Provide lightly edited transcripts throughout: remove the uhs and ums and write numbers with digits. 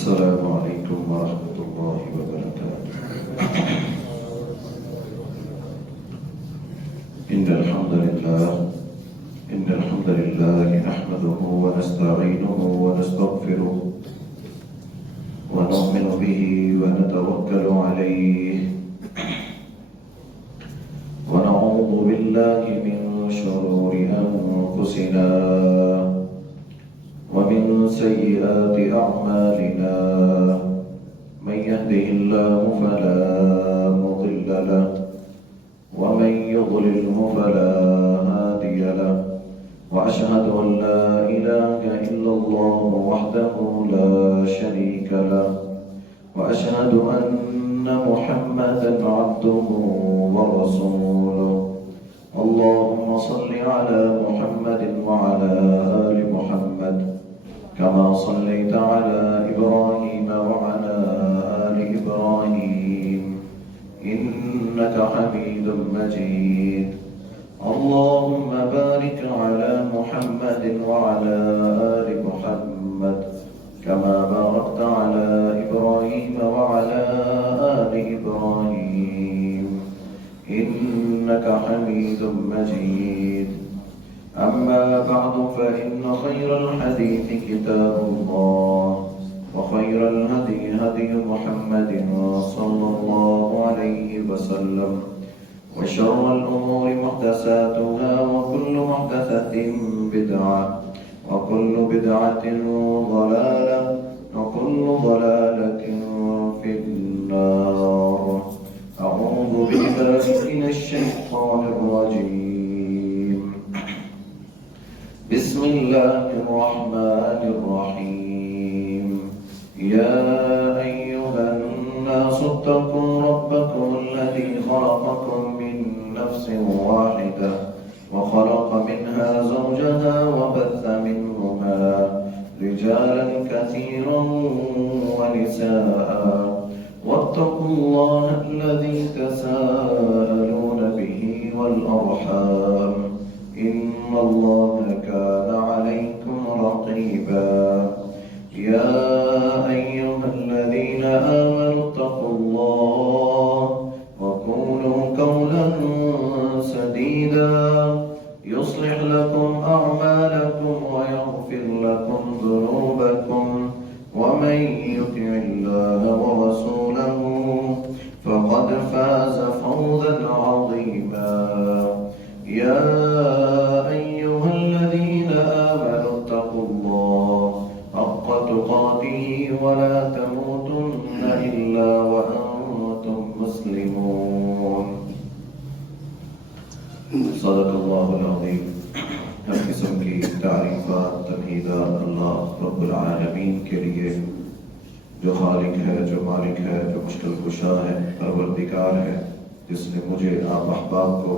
السلام عليكم ورحمة الله وبركاته. إن الحمد لله نحمده ونستعينه ونستغفره ونؤمن به ونتوكل عليه ونعوذ بالله من شرور أنفسنا ومن سيئات أعمالنا من يهده الله فلا مضل له ومن يضلله فلا هادي له وأشهد أن لا إله إلا الله وحده لا شريك له وأشهد أن محمدا عبده ورسوله. اللهم صل على محمد وعلى آل محمد كما صليت على إبراهيم وعلى آل إبراهيم إنك حميد مجيد. اللهم بارك على محمد وعلى آل محمد كما باركت على إبراهيم وعلى آل إبراهيم إنك حميد مجيد. أما بعد فإن خير الحديث كتاب الله وخير الهدي هدي محمد صلى الله عليه وسلم وشر الأمور محدثاتها وكل محدثة بدعة وكل بدعة ضلالة وكل ضلالة في النار. أعوذ بالله من الشيطان الرجيم. بسم الله الرحمن الرحيم. يا أيها الناس اتقوا ربكم الذي خلقكم من نفس واحدة وخلق منها زوجها وبث منهما رجالا كثيرا ونساء واتقوا الله الذي تساءلون به والأرحام إن الله كان عليكم رقيبا. يا أيها الذين آمنوا اتقوا الله وقولوا قولا سديدا يصلح لكم أعمالكم ويغفر لكم ذنوبكم ومن يطع الله ورسوله فقد فاز فوزا عظيما. يا أيها الذين آمنوا اتقوا الله حق تقاته ولا تموتن إلا وأنتم مسلمون. صدق الله العظيم. ہر قسم کی تعریفات تمہیدات اللہ رب العالمین کے لیے جو خالق ہے، جو مالک ہے، جو مشکل کشا ہے، پروردگار ہے، جس نے مجھے آپ احباب کو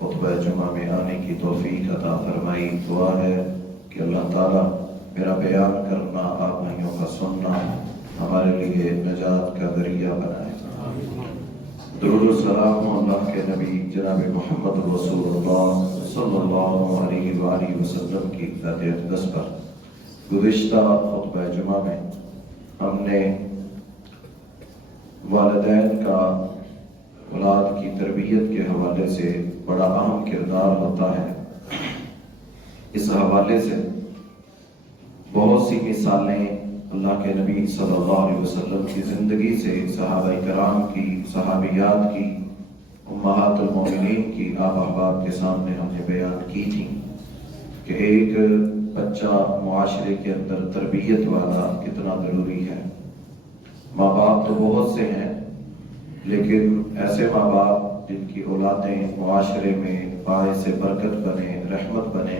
خطبہ جمعہ میں آنے کی توفیق عطا فرمائی. دعا ہے کہ اللہ تعالیٰ میرا بیان کرنا، آپ بھائیوں کا سننا ہمارے لیے نجات کا ذریعہ بنائے. درود و سلام اللہ کے نبی جناب محمد رسول اللہ صلی اللہ علیہ وآلہ وسلم کی ذات اقدس پر. گزشتہ خطبہ جمعہ میں ہم نے والدین کا اولاد کی تربیت کے حوالے سے بڑا اہم کردار ہوتا ہے. اس حوالے سے بہت سی مثالیں اللہ کے نبی صلی اللہ علیہ وسلم کی زندگی سے، صحابہ کرام کی، صحابیات کی، امہات المومنین کی آپ احباب کے سامنے ہم نے بیان کی تھی کہ ایک بچہ معاشرے کے اندر تربیت والا کتنا ضروری ہے. ماں باپ تو بہت سے ہیں، لیکن ایسے ماں باپ جن کی اولادیں معاشرے میں باعث برکت بنے، رحمت بنے،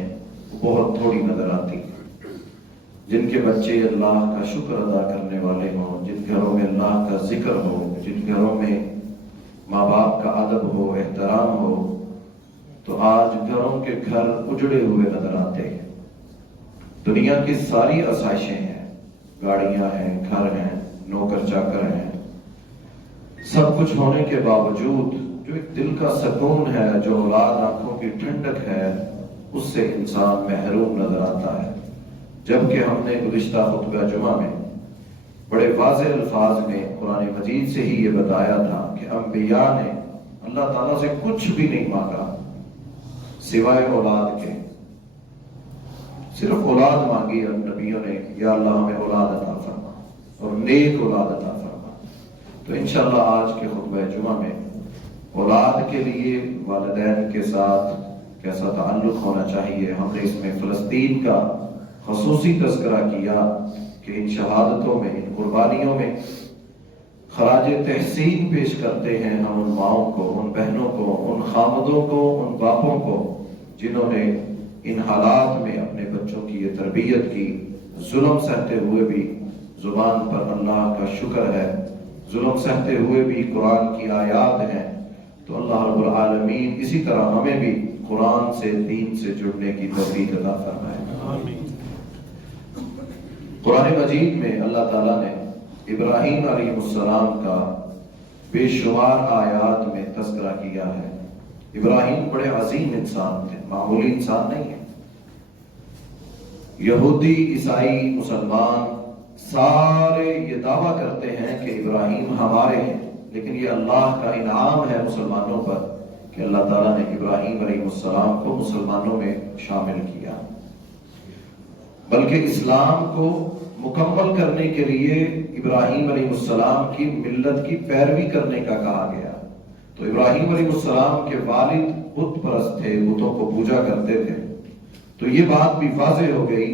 بہت تھوڑی نظر آتی. جن کے بچے اللہ کا شکر ادا کرنے والے ہوں، جن گھروں میں اللہ کا ذکر ہو، جن گھروں میں ماں باپ کا ادب ہو، احترام ہو، تو آج گھروں کے گھر اجڑے ہوئے نظر آتے ہیں. دنیا کی ساری آسائشیں ہیں، گاڑیاں ہیں، گھر ہیں، نوکر چاکر ہیں، سب کچھ ہونے کے باوجود جو ایک دل کا سکون ہے، جو اولاد آنکھوں کی ٹھنڈک ہے، اس سے انسان محروم نظر آتا ہے. جبکہ ہم نے گزشتہ خطبہ جمعہ میں بڑے واضح الفاظ میں قرآن مجید سے ہی یہ بتایا تھا کہ انبیاء نے اللہ تعالیٰ سے کچھ بھی نہیں مانگا سوائے اولاد کے. صرف اولاد مانگی نبیوں نے، یا اللہ ہمیں اولاد عطا فرما اور نیک اولاد عطا فرما. تو انشاءاللہ آج کے خطبہ جمعہ میں اولاد کے لیے والدین کے ساتھ کیسا تعلق ہونا چاہیے، ہم نے اس میں فلسطین کا خصوصی تذکرہ کیا کہ ان شہادتوں میں، ان قربانیوں میں خراج تحسین پیش کرتے ہیں ہم ان ماؤں کو، ان بہنوں کو، ان خامدوں کو، ان باپوں کو جنہوں نے ان حالات میں اپنے بچوں کی یہ تربیت کی. ظلم سہتے ہوئے بھی زبان پر اللہ کا شکر ہے، ظلم سہتے ہوئے بھی قرآن کی آیات ہیں. تو اللہ رب العالمین اسی طرح ہمیں بھی قرآن سے، دین سے جڑنے کی توفیق عطا فرمائے. قرآن مجید میں اللہ تعالیٰ نے ابراہیم علیہ السلام کا بے شمار آیات میں تذکرہ کیا ہے. ابراہیم بڑے عظیم انسان تھے، معمولی انسان نہیں ہے. یہودی، عیسائی، مسلمان سارے یہ دعویٰ کرتے ہیں کہ ابراہیم ہمارے ہیں، لیکن یہ اللہ کا انعام ہے مسلمانوں پر کہ اللہ تعالیٰ نے ابراہیم علیہ السلام کو مسلمانوں میں شامل کیا. بلکہ اسلام کو مکمل کرنے کے لیے ابراہیم علیہ السلام کی ملت کی پیروی کرنے کا کہا گیا. تو ابراہیم علیہ السلام کے والد بت پرست تھے، بتوں کو پوجا کرتے تھے. تو یہ بات بھی واضح ہو گئی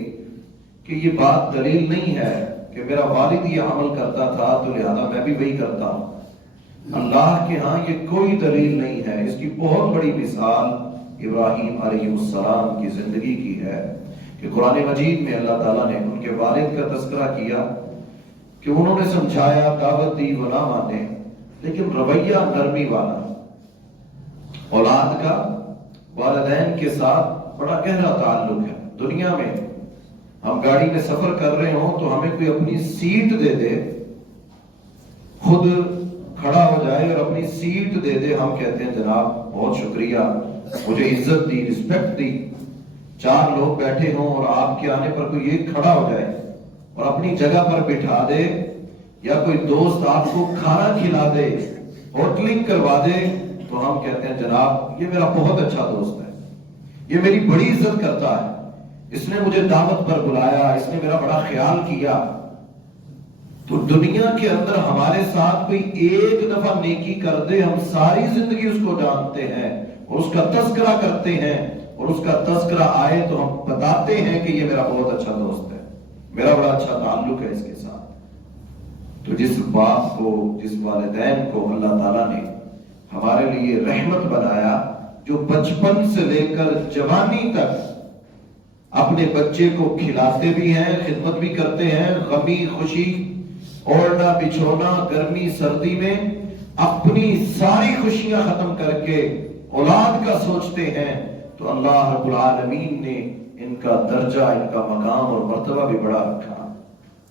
کہ یہ بات دلیل نہیں ہے کہ میرا والد یہ عمل کرتا تھا تو لہذا میں بھی وہی کرتا ہوں. اللہ کے ہاں یہ کوئی دلیل نہیں ہے. اس کی بہت بڑی مثال ابراہیم علیہ السلام کی زندگی کی ہے کہ قرآن مجید میں اللہ تعالیٰ نے ان کے والد کا تذکرہ کیا کہ انہوں نے سمجھایا، دعوت دی، وہ نہ مانے، لیکن رویہ نرمی والا. اولاد کا والدین کے ساتھ بڑا گہرا تعلق ہے. دنیا میں ہم گاڑی میں سفر کر رہے ہوں تو ہمیں کوئی اپنی سیٹ دے دے، خود کھڑا ہو جائے اور اپنی سیٹ دے دے، ہم کہتے ہیں جناب بہت شکریہ، مجھے عزت دی، رسپیکٹ دی. 4 لوگ بیٹھے ہوں اور آپ کے آنے پر کوئی ایک کھڑا ہو جائے اور اپنی جگہ پر بٹھا دے، یا کوئی دوست آپ کو کھانا کھلا دے، ہوٹلنگ کروا دے، تو ہم کہتے ہیں جناب یہ میرا بہت اچھا دوست ہے، یہ میری بڑی عزت کرتا ہے، اس نے مجھے دعوت پر بلایا، اس نے میرا بڑا خیال کیا. تو دنیا کے اندر ہمارے ساتھ کوئی ایک دفعہ نیکی کر دے، ہم ساری زندگی اس کو جانتے ہیں اور اس کا تذکرہ کرتے ہیں، اور اس کا تذکرہ آئے تو ہم بتاتے ہیں کہ یہ میرا بہت اچھا دوست ہے، میرا بڑا اچھا تعلق ہے اس کے ساتھ. تو جس باپ کو، جس والدین کو اللہ تعالیٰ نے ہمارے لیے رحمت بنایا، جو بچپن سے لے کر جوانی تک اپنے بچے کو کھلاتے بھی ہیں، خدمت بھی کرتے ہیں، غمی خوشی، اوڑھنا بچھونا، گرمی سردی میں اپنی ساری خوشیاں ختم کر کے اولاد کا سوچتے ہیں، تو اللہ رب العالمین نے ان کا درجہ، ان کا مقام اور مرتبہ بھی بڑا رکھا.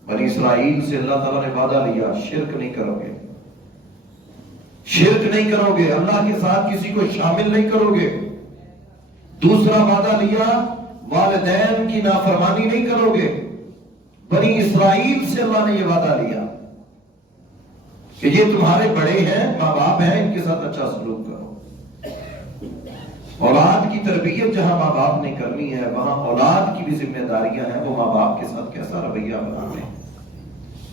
بنی اسرائیل سے اللہ تعالیٰ نے وعدہ لیا، شرک نہیں کرو گے، شرک نہیں کرو گے، اللہ کے ساتھ کسی کو شامل نہیں کرو گے. دوسرا وعدہ لیا، والدین کی نافرمانی نہیں کرو گے. بنی اسرائیل سے اللہ نے یہ وعدہ لیا کہ یہ تمہارے بڑے ہیں، ماں باپ ہیں، ان کے ساتھ اچھا سلوک کرو. اولاد کی تربیت جہاں ماں باپ نے کرنی ہے، وہاں اولاد کی بھی ذمہ داریاں ہیں، وہ ماں باپ کے ساتھ کیسا رویہ بناتے ہیں.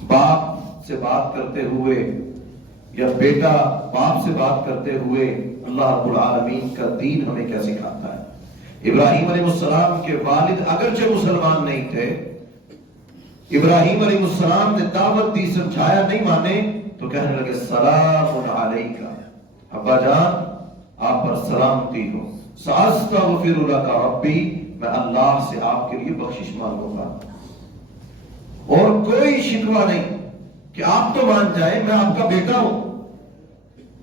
باپ سے بات کرتے ہوئے یا بیٹا باپ سے بات کرتے ہوئے اللہ رب العالمین کا دین ہمیں کیا سکھاتا ہے. ابراہیم علیہ السلام کے والد اگرچہ مسلمان نہیں تھے، ابراہیم علیہ السلام نے دعوت دی، سمجھایا، نہیں مانے تو کہنے لگے سلام علیکہ، ابا جان آپ پر سلامتی ہو، سأستغفر لک ربی، میں اللہ سے آپ کے لیے بخشش مانگوں گا. اور کوئی شکوہ نہیں کہ آپ تو مان جائیں، میں آپ کا بیٹا ہوں.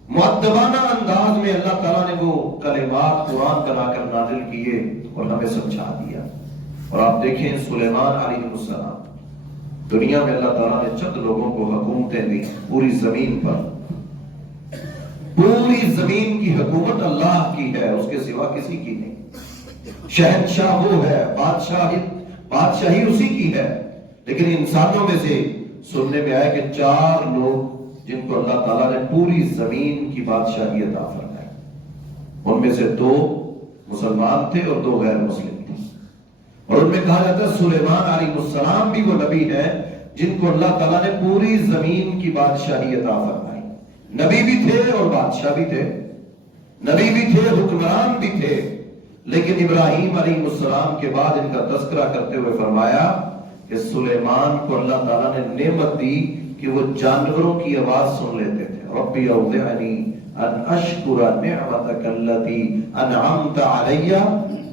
مؤدبانہ انداز میں اللہ تعالیٰ نے وہ کلمات قرآن بنا کر نازل کیے اور ہمیں سمجھا دیا. اور آپ دیکھیں سلیمان علیہ السلام، دنیا میں اللہ تعالیٰ نے چند لوگوں کو حکومتیں دی، پوری زمین پر، پوری زمین کی حکومت اللہ کی ہے، اس کے سوا کسی کی نہیں. شہنشاہ وہ ہے، بادشاہی اسی کی ہے، لیکن انسانوں میں سے سننے میں آیا کہ 4 لوگ جن کو اللہ تعالیٰ نے پوری زمین کی بادشاہی عطا فرمائی، ان میں سے 2 مسلمان تھے اور 2 غیر مسلم تھے، اور ان میں کہا جاتا ہے سلیمان علیہ السلام بھی وہ نبی ہیں جن کو اللہ تعالیٰ نے پوری زمین کی بادشاہی عطا فرمائی۔ نبی بھی تھے اور بادشاہ بھی تھے، نبی بھی تھے، حکمران بھی تھے، لیکن ابراہیم علیہ السلام کے بعد ان کا تذکرہ کرتے ہوئے فرمایا کہ سلیمان کو اللہ تعالیٰ نے نعمت دی کہ وہ جانوروں کی آواز سن لیتے تھے۔ ربی اوزعنی ان اشکر نعمتک التی انعمت علی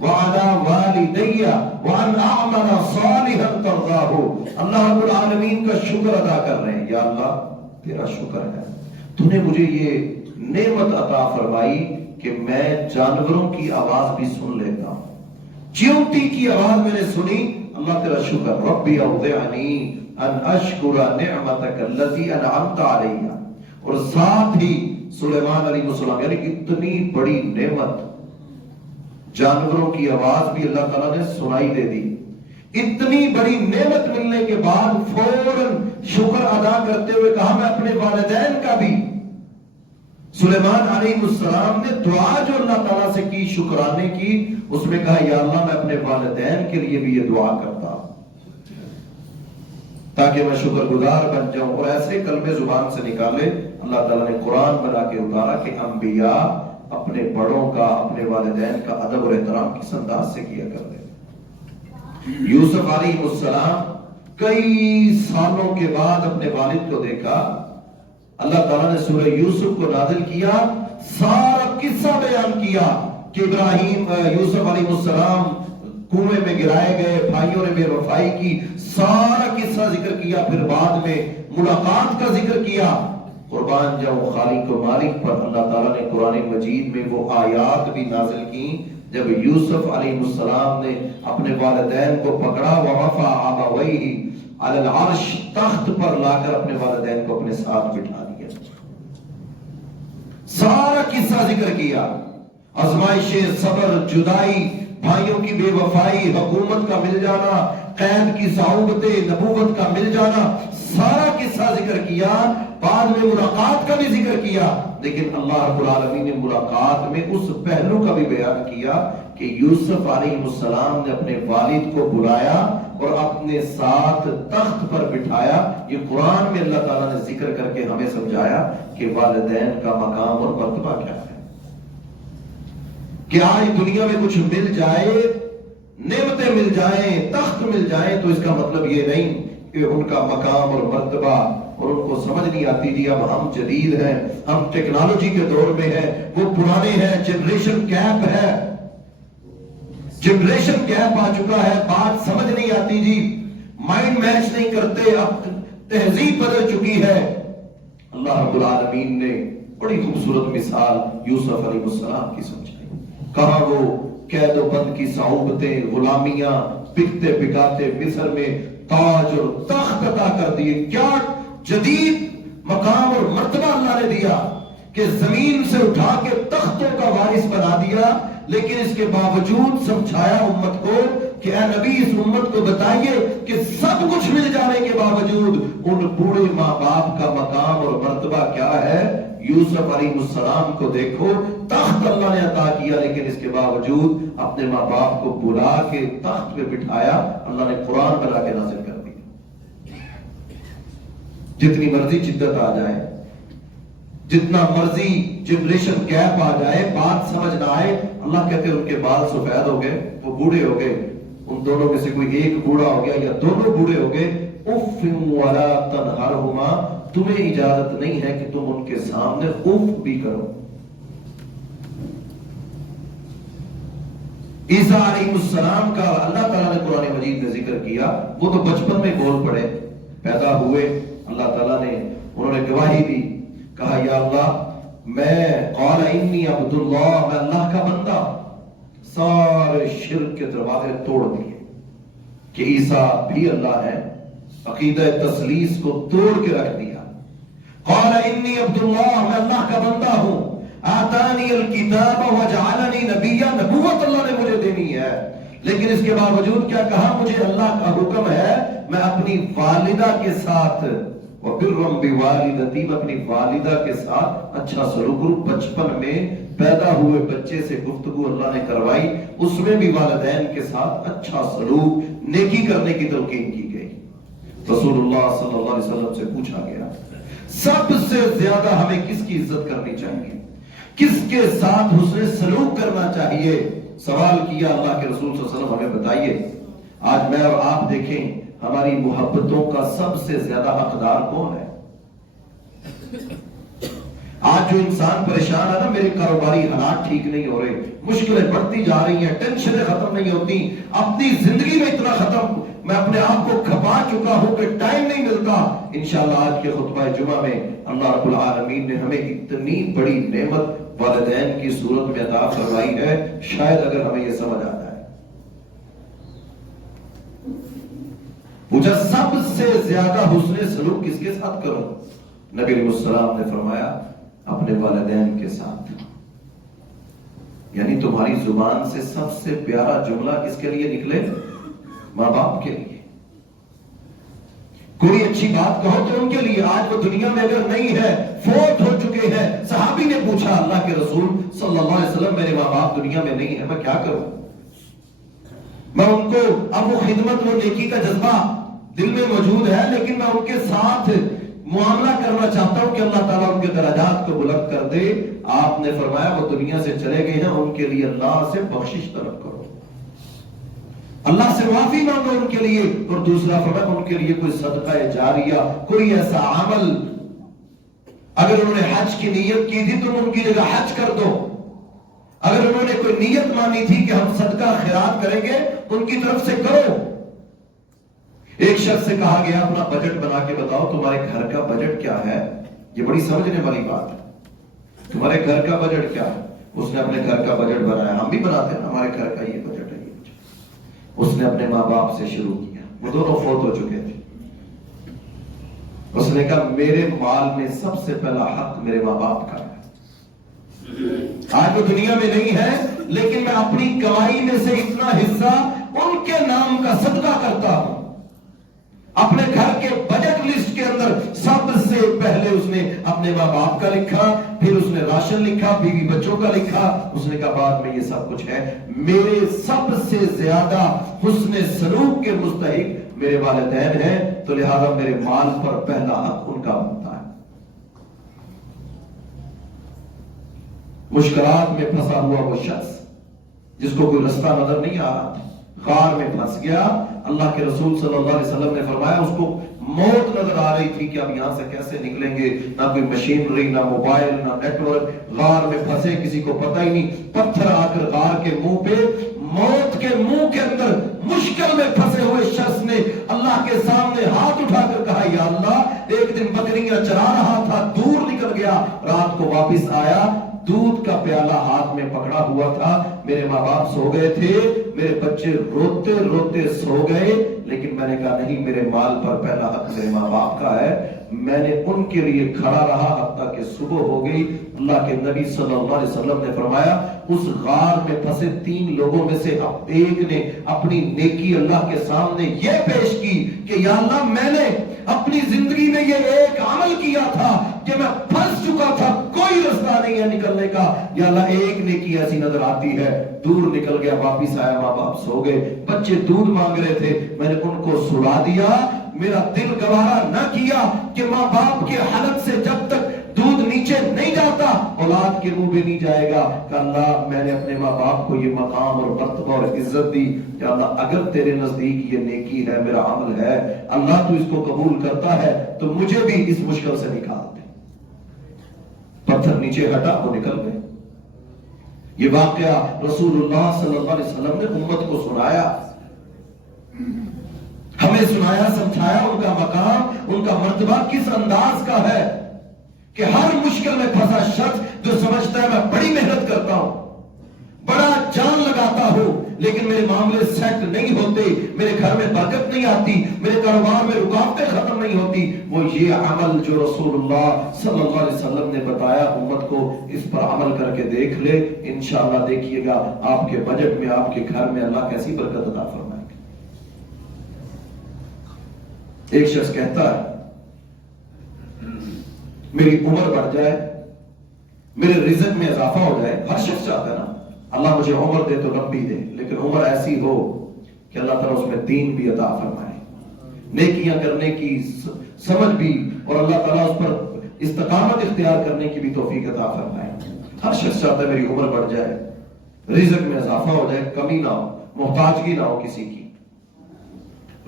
وعلی والدی وان اعمل صالحا ترضاہ۔ اللہ رب العالمین کا شکر ادا کر رہے ہیں، یا اللہ تیرا شکر ہے، تو نے مجھے یہ نعمت عطا فرمائی کہ میں جانوروں کی آواز بھی سن لیتا ہوں، چیونٹی کی آواز میں نے سنی، اللہ تیرا شکر۔ ربی اوزعنی ان اشکر نعمتک التی انعمت علی، اور ساتھ ہی سلیمان علیہ السلام، یعنی اتنی بڑی نعمت، جانوروں کی آواز بھی اللہ تعالیٰ نے سنائی دے دی، اتنی بڑی نعمت ملنے کے بعد فوراً شکر ادا کرتے ہوئے کہا میں اپنے والدین کا بھی۔ سلیمان علیہ السلام نے دعا جو اللہ تعالیٰ سے کی شکرانے کی، اس میں کہا یا اللہ میں اپنے والدین کے لیے بھی یہ دعا کرتا تاکہ میں شکر گزار بن جاؤں، اور ایسے کلمے زبان سے نکالے۔ اللہ تعالیٰ نے قرآن بنا کے اتارا کہ انبیاء اپنے بڑوں کا، اپنے والدین کا ادب اور احترام کس انداز سے کیا کرتے ہیں۔ یوسف علیہ السلام کئی سالوں کے بعد اپنے والد کو دیکھا، اللہ تعالیٰ نے سورہ یوسف کو نازل کیا، سارا قصہ بیان کیا کہ ابراہیم یوسف علیہ السلام کنویں میں گرائے گئے، بھائیوں نے بے وفائی کی، سارا قصہ ذکر کیا، پھر بعد میں ملاقات کا ذکر کیا۔ قربان جاؤ خالق و مالک پر، اللہ تعالیٰ نے قرآن مجید میں وہ آیات بھی نازل کی جب یوسف علیہ السلام نے اپنے والدین کو پکڑا، وَرَفَعَ أَبَوَيْهِ عَلَى الْعَرْشِ، تخت پر لا کر اپنے والدین کو اپنے ساتھ بٹھا دیا، سارا قصہ ذکر کیا، آزمائشیں، صبر، جدائی، بھائیوں کی بے وفائی، حکومت کا مل جانا، قید کی صعوبتیں، نبوت کا مل جانا، سارا قصہ ذکر کیا، بعد میں ملاقات کا بھی ذکر کیا۔ لیکن اللہ رب العالمین نے ملاقات میں اس پہلو کا بھی بیان کیا کہ یوسف علیہ السلام نے اپنے والد کو بلایا اور اپنے ساتھ تخت پر بٹھایا۔ یہ قرآن میں اللہ تعالیٰ نے ذکر کر کے ہمیں سمجھایا کہ والدین کا مقام اور مرتبہ کیا ہے۔ کہ آج دنیا میں کچھ مل جائے، نعمتیں مل جائیں، تخت مل جائیں، تو اس کا مطلب یہ نہیں کہ ان کا مقام اور مرتبہ، اور ان کو سمجھ نہیں آتی جی اب ہم جدید ہیں، ہم ٹیکنالوجی کے دور میں ہیں، وہ پرانے ہیں، جنریشن گیپ ہے، جنریشن گیپ آ چکا ہے، بات سمجھ نہیں آتی جی، مائنڈ میچ نہیں کرتے، اب تہذیب بدل چکی ہے۔ اللہ رب العالمین نے بڑی خوبصورت مثال یوسف علیہ السلام کی سمجھائی، کہا وہ قید و بند کی صعوبتیں، غلامیاں، بکتے بکاتے مصر میں تاج اور تخت عطا کر دیے، کیا جدید مقام اور مرتبہ اللہ نے دیا کہ زمین سے اٹھا کے تختوں کا وارث بنا دیا۔ لیکن اس کے باوجود سمجھایا امت کو کہ اے نبی اس امت کو بتائیے کہ سب کچھ مل جانے کے باوجود ان بوڑھے ماں باپ کا مقام اور مرتبہ کیا ہے۔ یوسف علیہ السلام کو دیکھو، تخت اللہ نے عطا کیا، لیکن اس کے باوجود اپنے ماں باپ کو بلا کے تخت پہ بٹھایا، اللہ نے قرآن بنا کے نازل کر دیا۔ جتنی مرضی جدت آ جائے، جتنا مرضی جنریشن گیپ آ جائے، بات سمجھ نہ آئے، اللہ کہتے ہیں ان کے بال سفید ہو گئے، وہ بوڑھے ہو گئے، ان دونوں میں سے کوئی ایک بوڑھا ہو گیا یا دونوں بوڑھے ہو گئے، اف ولا تنہرہما، تمہیں اجازت نہیں ہے کہ تم ان کے سامنے اف بھی کرو۔ عیسیٰ علیہ السلام کا اللہ تعالیٰ نے قرآن مجید میں ذکر کیا، وہ تو بچپن میں بول پڑے، پیدا ہوئے، اللہ تعالیٰ نے انہوں نے گواہی دی، کہا یا اللہ میں قال انی عبد اللہ، میں اللہ کا بندہ، سارے شرک کے دروازے توڑ دیے کہ عیسیٰ بھی اللہ ہے، عقیدہ تثلیث کو توڑ کے رکھ دیا۔ قال انی عبد اللہ، میں اللہ کا بندہ ہوں، آتانی الکتاب وجعلنی نبیا، نبوت اللہ نے مجھے دینی ہے، لیکن اس کے باوجود کیا کہا؟ مجھے اللہ کا حکم ہے میں اپنی والدہ کے ساتھ وَبِرًّا بِوَالِدَتِي، میں اپنی والدہ کے ساتھ اچھا سلوک کروں۔ بچپن میں پیدا ہوئے بچے سے گفتگو اللہ نے کروائی، اس میں بھی والدین کے ساتھ اچھا سلوک، نیکی کرنے کی تلقین کی گئی۔ رسول اللہ صلی اللہ علیہ وسلم سے پوچھا گیا سب سے زیادہ ہمیں کس کی عزت کرنی چاہیے، کس کے ساتھ حسن سلوک کرنا چاہیے؟ سوال کیا اللہ کے رسول صلی اللہ علیہ وسلم، ہمیں بتائیے۔ آج میں اور آپ دیکھیں ہماری محبتوں کا سب سے زیادہ حقدار کون ہے؟ آج جو انسان پریشان ہے نا، میرے کاروباری حالات ٹھیک نہیں ہو رہے، مشکلیں بڑھتی جا رہی ہیں، ٹینشنیں ختم نہیں ہوتی، اپنی زندگی میں اتنا ختم میں اپنے آپ کو کھپا چکا ہوں کہ ٹائم نہیں ملتا۔ انشاءاللہ آج کے خطبہ جمعہ میں اللہ رب العالمین نے ہمیں اتنی بڑی نعمت والدین کی صورت میں عطا فرمائی ہے، شاید اگر ہمیں یہ سمجھ آ جائے۔ پوچھا سب سے زیادہ حسن سلوک کس کے ساتھ کروں؟ نبی علیہ السلام نے فرمایا اپنے والدین کے ساتھ۔ یعنی تمہاری زبان سے سب سے پیارا جملہ کس کے لیے نکلے؟ ماں باپ کے لیے۔ کوئی اچھی بات کہو تو ان کے لیے۔ آج وہ دنیا میں اگر نہیں ہے، فوت ہو چکے ہیں، صحابی نے پوچھا اللہ کے رسول صلی اللہ علیہ وسلم میرے ماں باپ دنیا میں نہیں ہے، میں کیا کروں؟ میں ان کو اب وہ خدمت، وہ نیکی کا جذبہ دل میں موجود ہے، لیکن میں ان کے ساتھ معاملہ کرنا چاہتا ہوں کہ اللہ تعالیٰ ان کے درجات کو بلند کر دے۔ آپ نے فرمایا وہ دنیا سے چلے گئے ہیں، ان کے لیے اللہ سے بخشش طلب کرو، اللہ سے معافی مانگو ان کے لیے۔ اور دوسرا فرمایا ان کے لیے کوئی صدقہ جاریہ، کوئی ایسا عمل، اگر انہوں نے حج کی نیت کی تھی تو ان کی جگہ حج کر دو، اگر انہوں نے کوئی نیت مانی تھی کہ ہم صدقہ خیرات کریں گے ان کی طرف سے کرو۔ ایک شخص سے کہا گیا اپنا بجٹ بنا کے بتاؤ تمہارے گھر کا بجٹ کیا ہے۔ یہ بڑی سمجھنے والی بات ہے، تمہارے گھر کا بجٹ کیا ہے؟ اس نے اپنے گھر کا بجٹ بنایا، ہم بھی بناتے ہیں ہمارے گھر کا یہ بجٹ ہے، یہ بجٹ۔ اس نے اپنے ماں باپ سے شروع کیا، وہ دونوں فوت ہو چکے تھے۔ اس نے کہا میرے مال میں سب سے پہلا حق میرے ماں باپ کا ہے۔ آج وہ دنیا میں نہیں ہے، لیکن میں اپنی کمائی میں سے اتنا حصہ ان کے نام کا صدقہ کرتا ہوں۔ اپنے گھر کے بجٹ لسٹ کے اندر سب سے پہلے اس نے اپنے ماں باپ کا لکھا، پھر اس نے راشن لکھا، بیوی بچوں کا لکھا، اس نے کہا بعد میں یہ سب کچھ ہے، میرے سب سے زیادہ حسن سلوک کے مستحق میرے والدین ہیں، تو لہذا میرے مال پر پہلا حق ان کا بنتا ہے۔ مشکلات میں پھنسا ہوا وہ شخص جس کو کوئی رستہ نظر نہیں آ رہا تھا، غار میں پھنس گیا، اللہ کے رسول صلی اللہ علیہ وسلم نے فرمایا اس کو موت نظر آ رہی تھی کہ اب یہاں سے کیسے نکلیں گے، نہ کوئی مشینری، نہ موبائل، نہ نیٹ ورک، غار میں پھنسے، کسی کو پتہ ہی نہیں، پتھر آ کر غار کے منہ پہ، موت کے منہ کے اندر مشکل میں پھنسے ہوئے شخص نے اللہ کے سامنے ہاتھ اٹھا کر کہا یا اللہ، ایک دن بکریاں چرا رہا تھا، دور نکل گیا، رات کو واپس آیا، دودھ کا پیالہ ہاتھ میں پکڑا ہوا تھا، میرے ماں باپ سو گئے تھے، میرے بچے روتے روتے سو گئے، لیکن میں نے کہا نہیں، میرے مال پر پہلا حق میرے ماں باپ کا ہے، میں نے ان کے لیے کھڑا رہا حتیٰ کہ صبح ہو گئی۔ اللہ کے نبی صلی اللہ علیہ وسلم نے فرمایا اس غار میں پھنسے 3 لوگوں میں سے ایک نے اپنی نیکی اللہ کے سامنے یہ پیش کی کہ یا اللہ، میں نے اپنی زندگی میں یہ ایک عمل کیا تھا کہ میں پھنس چکا تھا، کوئی رستہ نہیں ہے نکلنے کا، یا اللہ ایک نیکی ایسی نظر آتی ہے، دور نکل گیا، واپس آیا، ماں باپ سو گئے، بچے دودھ مانگ رہے تھے، میں نے ان کو سلا دیا، میرا دل گوارا نہ کیا کہ ماں باپ کے حلق سے جب تک دودھ نیچے نہیں جاتا اولاد کے منہ بھی نہیں جائے گا، کہ اللہ میں نے اپنے ماں باپ کو یہ مقام اور مرتبہ اور عزت دی، کہ اللہ اگر تیرے نزدیک یہ نیکی ہے، میرا عمل ہے، اللہ تو اس کو قبول کرتا ہے تو مجھے بھی اس مشکل سے نکال دے۔ پتھر نیچے ہٹا، وہ نکل گئے۔ یہ واقعہ رسول اللہ صلی اللہ علیہ وسلم نے امت کو سنایا، ہمیں سنایا، سمجھایا ان کا مقام، ان کا مرتبہ کس انداز کا ہے، کہ ہر مشکل میں پھنسا شخص جو سمجھتا ہے میں بڑی محنت کرتا ہوں، بڑا جان لگاتا ہوں، لیکن میرے معاملے سیٹ نہیں ہوتے، میرے گھر میں برکت نہیں آتی، میرے کاروبار میں رکاوٹیں ختم نہیں ہوتی، وہ یہ عمل جو رسول اللہ صلی اللہ علیہ وسلم نے بتایا امت کو، اس پر عمل کر کے دیکھ لے، انشاءاللہ دیکھیے گا آپ کے بجٹ میں، آپ کے گھر میں اللہ کیسی برکت عطا فرمائے گا۔ ایک شخص کہتا ہے میری عمر بڑھ جائے، میرے رزق میں اضافہ ہو جائے۔ ہر شخص چاہتا ہے نا اللہ مجھے عمر دے تو لمبی دے، لیکن عمر ایسی ہو کہ اللہ تعالیٰ اس میں دین بھی عطا فرمائے، نیکیاں کرنے کی سمجھ بھی، اور اللہ تعالیٰ اس پر استقامت اختیار کرنے کی بھی توفیق عطا فرمائے۔ ہر شخص چاہتا ہے میری عمر بڑھ جائے، رزق میں اضافہ ہو جائے، کمی نہ ہو، محتاجگی نہ ہو کسی کی۔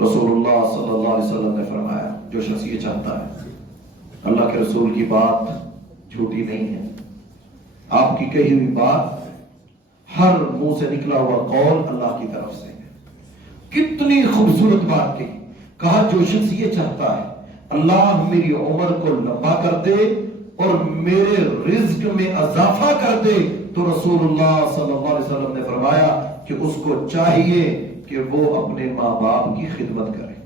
رسول اللہ صلی اللہ علیہ وسلم نے فرمایا جو شخص یہ چاہتا ہے، اللہ کے رسول کی بات جھوٹی نہیں ہے، آپ کی کہی ہوئی بات، ہر منہ سے نکلا ہوا قول اللہ کی طرف سے ہے۔ کتنی خوبصورت بات کی، کہا جو شخص یہ چاہتا ہے اللہ میری عمر کو لمبا کر دے اور میرے رزق میں اضافہ کر دے، تو رسول اللہ صلی اللہ علیہ وسلم نے فرمایا کہ اس کو چاہیے کہ وہ اپنے ماں باپ کی خدمت کرے۔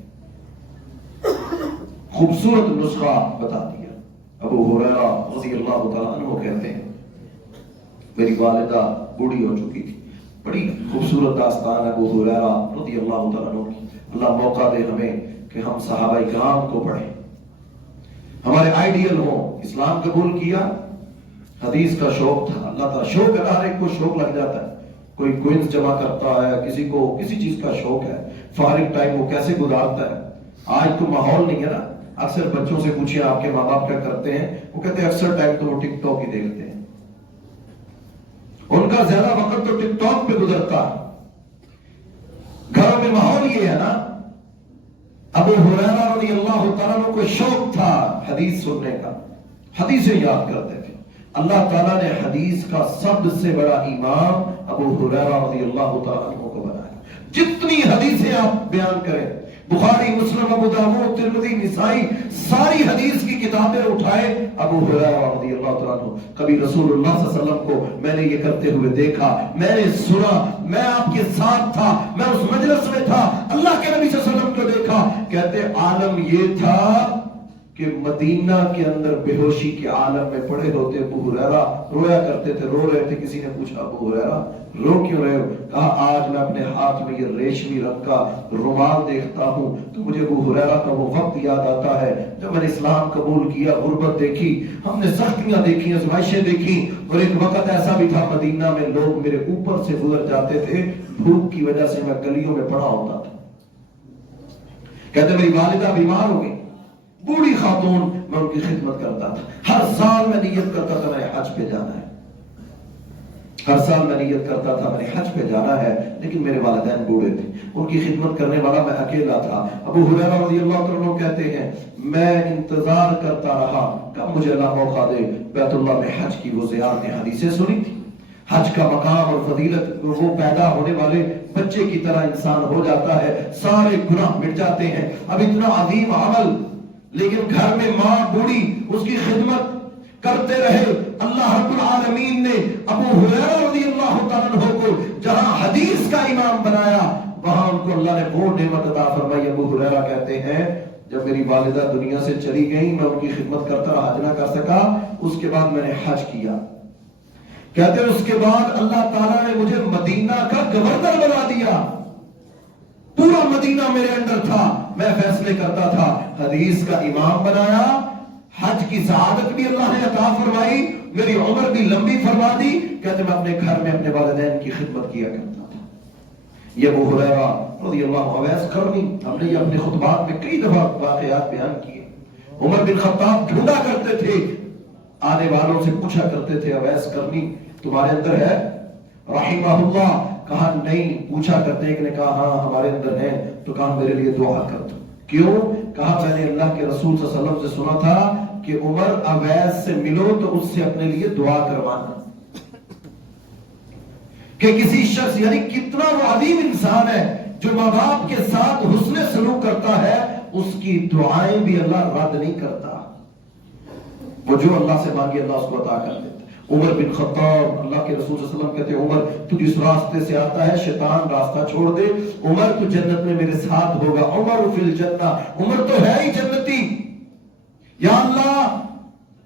خوبصورت نسخہ بتا دیا۔ ابو ہریرہ رضی اللہ تعالیٰ عنہ کہتے ہیں میری والدہ بوڑھی ہو چکی تھی، بڑی خوبصورت داستان ہے ابو ہریرہ رضی اللہ تعالیٰ عنہ کی۔ اللہ موقع دے ہمیں کہ ہم صحابہ کرام کو پڑھیں، ہمارے آئیڈیل ہوں۔ اسلام قبول کیا، حدیث کا شوق تھا، اللہ تعالیٰ شوق ہے، ہر ایک کو شوق لگ جاتا ہے، کوئی کوئنز جمع کرتا ہے، کسی کو کسی چیز کا شوق ہے، فارغ ٹائم وہ کیسے گزارتا ہے۔ آج تو ماحول نہیں ہے نا، اکثر بچوں سے پوچھیں آپ کے ماں باپ کیا کرتے ہیں، وہ کہتے ہیں اکثر ٹائم تو وہ ٹک ٹاک ہی دیکھتے ہیں، ان کا زیادہ وقت تو ٹک ٹاک پہ گزرتا ہے۔ گھروں میں ماحول یہ ہے نا۔ ابو ہریرہ رضی اللہ تعالیٰ عنہ کو شوق تھا حدیث سننے کا، حدیثیں یاد کرتے تھے۔ اللہ تعالیٰ نے حدیث کا سب سے بڑا امام ابو ہریرہ رضی اللہ تعالیٰ عنہ کو بنایا۔ جتنی حدیثیں آپ بیان کریں، بخاری، مسلم، ابو داؤد، ترمذی، نسائی، ساری حدیث کی کتابیں اٹھائے ابو ہریرہ رضی اللہ تعالیٰ عنہ۔ کبھی رسول اللہ صلی اللہ علیہ وسلم کو میں نے یہ کرتے ہوئے دیکھا، میں نے سنا، میں آپ کے ساتھ تھا، میں اس مجلس میں تھا، اللہ کے نبی صلی اللہ علیہ وسلم کو دیکھا۔ کہتے عالم یہ تھا کہ مدینہ کے اندر بے ہوشی کے عالم میں پڑے ہوتے ابو ہریرہ رویا کرتے تھے، رو رہے تھے۔ کسی نے پوچھا ابو ہریرہ رو کیوں رہے ہو؟ کہا آج میں اپنے ہاتھ میں یہ ریشمی رنگ کا رومال دیکھتا ہوں تو مجھے ابو ہریرہ کا وہ وقت یاد آتا ہے جب میں نے اسلام قبول کیا، غربت دیکھی، ہم نے سختیاں دیکھی، آزمائشیں دیکھی، اور ایک وقت ایسا بھی تھا مدینہ میں لوگ میرے اوپر سے گزر جاتے تھے، بھوک کی وجہ سے میں گلیوں میں پڑا ہوتا تھا۔ کہتے میری والدہ بیمار ہو گئی، بوڑھی خاتون، میں ان کی خدمت کرتا تھا۔ ہر سال میں نیت کرتا تھا میں نے حج پہ جانا ہے، ہر سال میں نیت کرتا تھا میں نے حج پہ جانا ہے، لیکن میرے والدین بوڑھے تھے، ان کی خدمت کرنے والا میں اکیلا تھا۔ ابو ہریرہ رضی اللہ عنہ کہتے ہیں میں انتظار کرتا رہا کب مجھے اللہ موقع دے۔ بیت اللہ میں حج کی وہ زیارتیں، حدیثیں سنی تھی، حج کا مقام اور فضیلت، وہ پیدا ہونے والے بچے کی طرح انسان ہو جاتا ہے، سارے گناہ مٹ جاتے ہیں۔ اب اتنا عظیم عمل، لیکن گھر میں ماں بوڑھی اس کی خدمت کرتے رہے۔ اللہ رب العالمین نے ابو ہریرہ رضی اللہ تعالیٰ عنہ کو جہاں حدیث کا امام بنایا، وہاں ان کو اللہ نے وہ نعمت عطا فرمائی۔ ابو ہریرہ کہتے ہیں جب میری والدہ دنیا سے چلی گئی، میں ان کی خدمت کرتا رہا، حج نہ کر سکا، اس کے بعد میں نے حج کیا۔ کہتے ہیں اس کے بعد اللہ تعالیٰ نے مجھے مدینہ کا گورنر بنا دیا، پورا مدینہ میرے اندر تھا، میں فیصلے کرتا تھا، حدیث کا امام بنایا، حج کی سعادت بھی اللہ نے عطا فرمائی، میری عمر بھی لمبی فرما دی۔ کہتے میں اپنے گھر میں اپنے والدین کی خدمت کیا کرتا تھا۔ یہ ابو ہریرہ رضی اللہ عنہ، اویس قرنی، ہم نے یہ اپنے خطبات میں کئی دفعہ واقعات بیان کیے۔ عمر بن خطاب ڈھونڈا کرتے تھے، آنے والوں سے پوچھا کرتے تھے اویس قرنی تمہارے اندر ہے؟ رحمہ اللہ کہا نہیں، پوچھا کرتے، ایک نے کہا ہاں ہمارے اندر ہے، تو کہا میرے لیے دعا کر دو۔ کیوں؟ کہا میں نے اللہ کے رسول صلی اللہ علیہ وسلم سے سنا تھا کہ عمر اویس سے ملو تو اس سے اپنے لیے دعا کروانا، کہ کسی شخص، یعنی کتنا وہ عظیم انسان ہے جو ماں باپ کے ساتھ حسن سلوک کرتا ہے، اس کی دعائیں بھی اللہ رد نہیں کرتا، وہ جو اللہ سے مانگے اللہ اس کو عطا کر دیتا۔ عمر بن خطاب، اللہ کے رسول صلی اللہ علیہ وسلم کہتے ہیں عمر تو جس راستے سے آتا ہے شیطان راستہ چھوڑ دے، عمر تو جنت میں میرے ساتھ ہوگا، عمر فی الجنہ، عمر تو ہے ہی جنتی، یا اللہ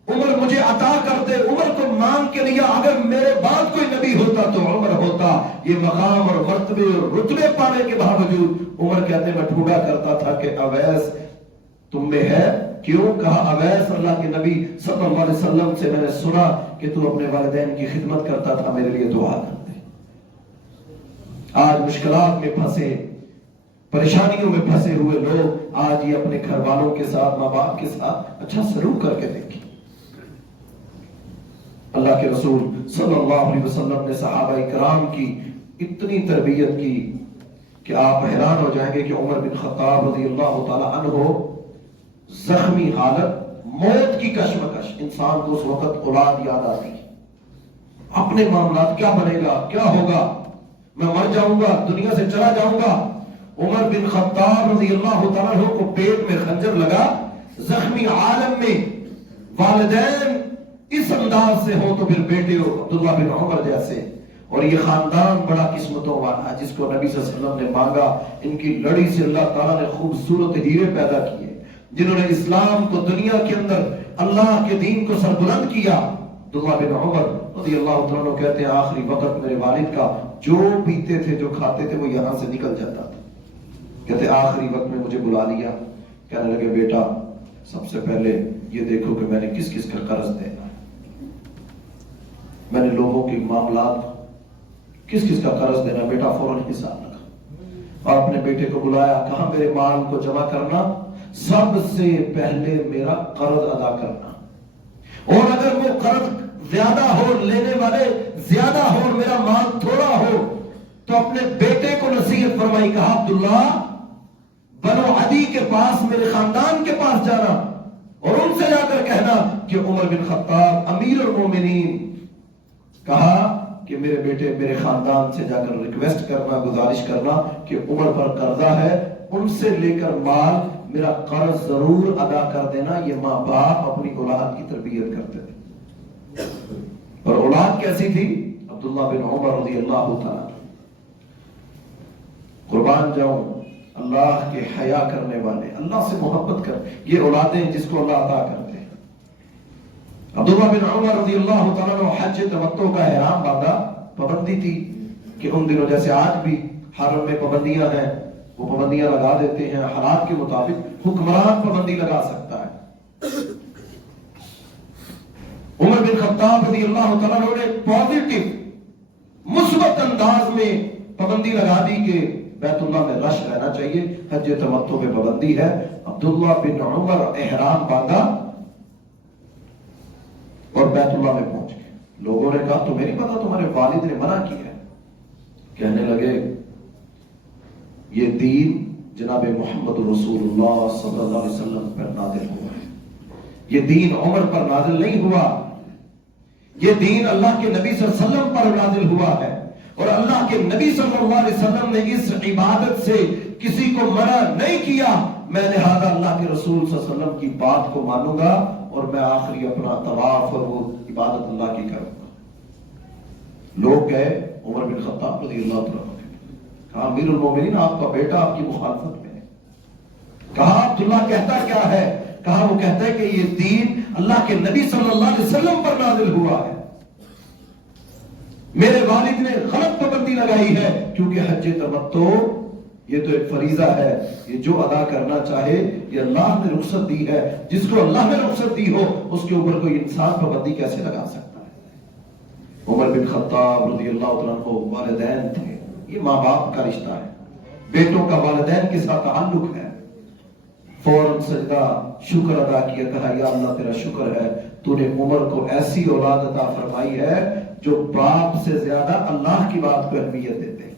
عمر مجھے عطا کر دے۔ عمر کو مانگ کے لیا، اگر میرے بعد کوئی نبی ہوتا تو عمر ہوتا۔ یہ مقام اور مرتبے اور رتبے پانے کے باوجود عمر کہتے میں ڈھونڈا کرتا تھا کہ اویس تم میں ہے، کیوں؟ کہا اویس اللہ کے نبی صلی اللہ علیہ وسلم سے میں نے سنا کہ تو اپنے والدین کی خدمت کرتا تھا، میرے لیے دعا کر دے۔ آج مشکلات میں پھنسے، پریشانیوں میں پھنسے ہوئے لوگ آج یہ اپنے گھر والوں کے ساتھ، ماں باپ کے ساتھ اچھا سلوک کر کے دیکھیں۔ اللہ کے رسول صلی اللہ علیہ وسلم نے صحابہ کرام کی اتنی تربیت کی کہ آپ حیران ہو جائیں گے کہ عمر بن خطاب رضی اللہ تعالی عنہ زخمی حالت، موت کی کشمکش، انسان کو اس وقت اولاد یاد آتی، اپنے معاملات کیا بنے گا، کیا ہوگا، میں مر جاؤں گا، دنیا سے چلا جاؤں گا۔ عمر بن خطاب رضی اللہ تعالیٰ عنہ کو پیٹ میں خنجر لگا، زخمی عالم میں، والدین اس انداز سے ہو تو پھر بیٹے ہو عبداللہ بن عمر جیسے، اور یہ خاندان بڑا قسمتوں والا ہے جس کو نبی صلی اللہ علیہ وسلم نے مانگا۔ ان کی لڑی سے اللہ تعالیٰ نے خوبصورت ہیرے پیدا کیے، جنہوں نے اسلام کو دنیا کے اندر اللہ کے دین کو سربلند کیا۔ عبداللہ بن عمر رضی اللہ عنہ کہتے ہیں آخری وقت میرے والد کا جو پیتے تھے، جو کھاتے تھے، وہ یہاں سے نکل جاتا تھا۔ کہتے آخری وقت میں مجھے بلا لیا، کہنے لگے بیٹا سب سے پہلے یہ دیکھو کہ میں نے کس کس کا قرض دینا ہے، میں نے لوگوں کے معاملات کس کس کا قرض دینا۔ بیٹا فوراً حساب رکھا اور اپنے بیٹے کو بلایا، کہا میرے مال کو جمع کرنا، سب سے پہلے میرا قرض ادا کرنا، اور اگر وہ قرض زیادہ ہو، لینے والے زیادہ ہو اور میرا مال تھوڑا ہو تو اپنے بیٹے کو نصیحت فرمائی، کہا عبداللہ بنو عدی کے پاس، میرے خاندان کے پاس جانا اور ان سے جا کر کہنا کہ عمر بن خطاب امیر المومنین کہا کہ میرے بیٹے میرے خاندان سے جا کر ریکویسٹ کرنا، گزارش کرنا کہ عمر پر قرضہ ہے، ان سے لے کر مال میرا قرض ضرور ادا کر دینا۔ یہ ماں باپ اپنی اولاد کی تربیت کرتے تھے، اور اولاد کیسی تھی؟ عبداللہ بن عمر رضی اللہ تعالیٰ۔ قربان جاؤں اللہ کے حیا کرنے والے، اللہ سے محبت کر، یہ اولادیں جس کو اللہ عطا کرتے ہیں۔ عبداللہ بن عمر رضی اللہ تعالیٰ نے حج تمتع کا احرام باندھا، پابندی تھی کہ ان دنوں جیسے آج بھی حرم میں پابندیاں ہیں، وہ پابندیاں لگا دیتے ہیں، حالات کے مطابق حکمران پابندی لگا سکتا ہے۔ عمر بن خطاب رضی اللہ تعالیٰ نے پازیٹو مثبت انداز میں پابندی لگا دی کہ بیت اللہ میں رش رہنا چاہیے، حج تمتع میں پابندی ہے۔ عبداللہ بن عمر احرام باندھا اور بیت اللہ میں پہنچ گئے۔ لوگوں نے کہا تمہیں نہیں پتا تمہارے والد نے منع کیا ہے؟ کہنے لگے یہ دین جناب محمد رسول اللہ صلی اللہ علیہ وسلم پر نازل ہوا ہے، یہ دین عمر پر نازل نہیں ہوا، یہ دین اللہ کے نبی صلی اللہ علیہ وسلم پر نازل ہوا ہے، اور اللہ کے نبی صلی اللہ علیہ وسلم نے اس عبادت سے کسی کو منع نہیں کیا۔ میں لہذا اللہ کے رسول صلی اللہ علیہ وسلم کی بات کو مانوں گا اور میں آخری اپنا طواف اور وہ عبادت اللہ کی کروں گا۔ لوگ گئے، عمر بن خطاب رضی اللہ عنہ کہا امیر المومنین آپ کا بیٹا آپ کی مخالفت میں ہے۔ کہا عبداللہ کہتا کیا ہے؟ کہا وہ کہتا ہے کہ یہ دین اللہ کے نبی صلی اللہ علیہ وسلم پر نازل ہوا ہے، میرے والد نے غلط پابندی لگائی ہے، کیونکہ حج تمتع یہ تو ایک فریضہ ہے، یہ جو ادا کرنا چاہے یہ اللہ نے رخصت دی ہے، جس کو اللہ نے رخصت دی ہو اس کے اوپر کوئی انسان پابندی کیسے لگا سکتا ہے؟ عمر بن خطاب رضی اللہ عنہ کو والدین تھے، یہ ماں باپ کا رشتہ ہے، بیٹوں کا والدین کے ساتھ تعلق ہے۔ فوراً سجدہ شکر ادا کیا، کہا یا اللہ تیرا شکر ہے تو نے عمر کو ایسی اولاد عطا فرمائی ہے جو باپ سے زیادہ اللہ کی بات کو اہمیت دیتے ہیں،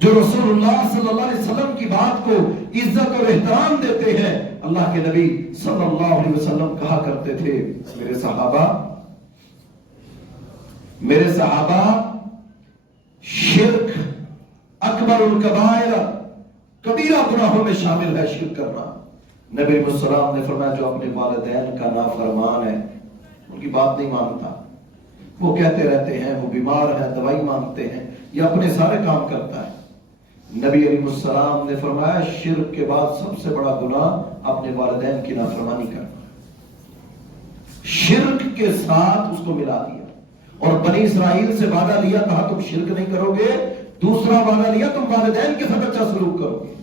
جو رسول اللہ صلی اللہ علیہ وسلم کی بات کو عزت اور احترام دیتے ہیں۔ اللہ کے نبی صلی اللہ علیہ وسلم کہا کرتے تھے میرے صحابہ شرک اکبر الکبائر، کبیرہ گناہوں میں شامل ہے شرک کرنا۔ نبی علیہ السلام نے فرمایا جو اپنے والدین کا نافرمان ہے ان کی بات نہیں مانتا، وہ کہتے رہتے ہیں وہ بیمار ہے، دوائی مانگتے ہیں، یہ اپنے سارے کام کرتا ہے۔ نبی علیہ السلام نے فرمایا شرک کے بعد سب سے بڑا گناہ اپنے والدین کی نافرمانی کرنا۔ شرک کے ساتھ اس کو ملا دیا، اور بنی اسرائیل سے وعدہ لیا، کہا تم شرک نہیں کرو گے، دوسرا وعدہ لیا تم والدین کے ساتھ اچھا سلوک کرو گے۔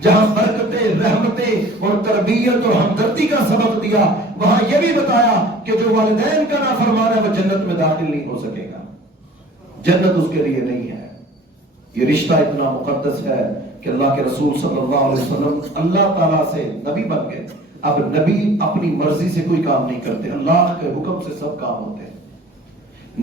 جہاں برکتیں، رحمتیں اور تربیت اور ہمدردی کا سبق دیا، وہاں یہ بھی بتایا کہ جو والدین کا نافرمان ہے وہ جنت میں داخل نہیں ہو سکے گا، جنت اس کے لیے نہیں ہے۔ یہ رشتہ اتنا مقدس ہے کہ اللہ کے رسول صلی اللہ علیہ وسلم اللہ تعالیٰ سے نبی بن گئے۔ اب نبی اپنی مرضی سے کوئی کام نہیں کرتے، اللہ کے حکم سے سب کام ہوتے ہیں۔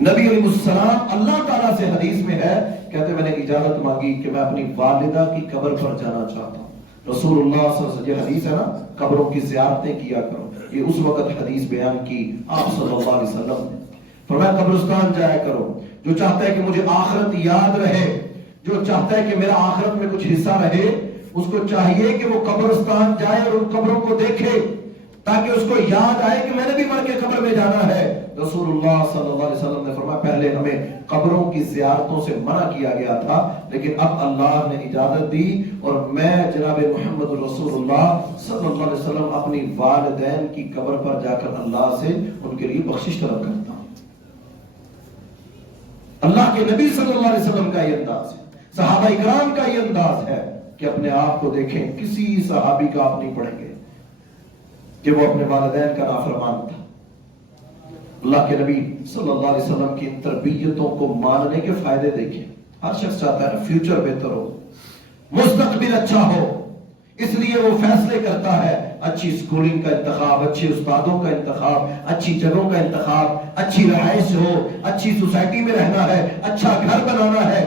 نبی علیہ السلام اللہ تعالیٰ سے حدیث میں ہے، کہتے میں نے اجازت مانگی کہ میں اپنی والدہ کی قبر پر جانا چاہتا ہوں۔ رسول اللہ صلی اللہ علیہ وسلم، یہ حدیث ہے نا، قبروں کی زیارتیں کیا کرو، یہ اس وقت حدیث بیان کی آپ صلی اللہ علیہ وسلم نے۔ فرمایا قبرستان جایا کرو، جو چاہتا ہے کہ مجھے آخرت یاد رہے، جو چاہتا ہے کہ میرا آخرت میں کچھ حصہ رہے، اس کو چاہیے کہ وہ قبرستان جائے اور ان قبروں کو دیکھے، تاکہ اس کو یاد آئے کہ میں نے بھی مر کے قبر میں جانا ہے۔ رسول اللہ صلی اللہ علیہ وسلم نے فرمایا پہلے ہمیں قبروں کی زیارتوں سے منع کیا گیا تھا، لیکن اب اللہ نے اجازت دی، اور میں جناب محمد رسول اللہ صلی اللہ علیہ وسلم اپنی والدین کی قبر پر جا کر اللہ سے ان کے لیے بخشش طلب کرتا ہوں۔ اللہ کے نبی صلی اللہ علیہ وسلم کا یہ انداز ہے، صحابہ اکرام کا یہ انداز ہے کہ اپنے آپ کو دیکھیں، کسی صحابی کا آپ نہیں پڑھیں گے کہ وہ اپنے والدین کا نافرمان تھا۔ اللہ کے نبی صلی اللہ علیہ وسلم کی ان تربیتوں کو ماننے کے فائدے دیکھیں۔ ہر شخص چاہتا ہے فیوچر بہتر ہو، مستقبل اچھا ہو، اس لیے وہ فیصلے کرتا ہے، اچھی سکولنگ کا انتخاب، اچھے استادوں کا انتخاب، اچھی جگہوں کا انتخاب، اچھی رہائش ہو، اچھی سوسائٹی میں رہنا ہے، اچھا گھر بنانا ہے،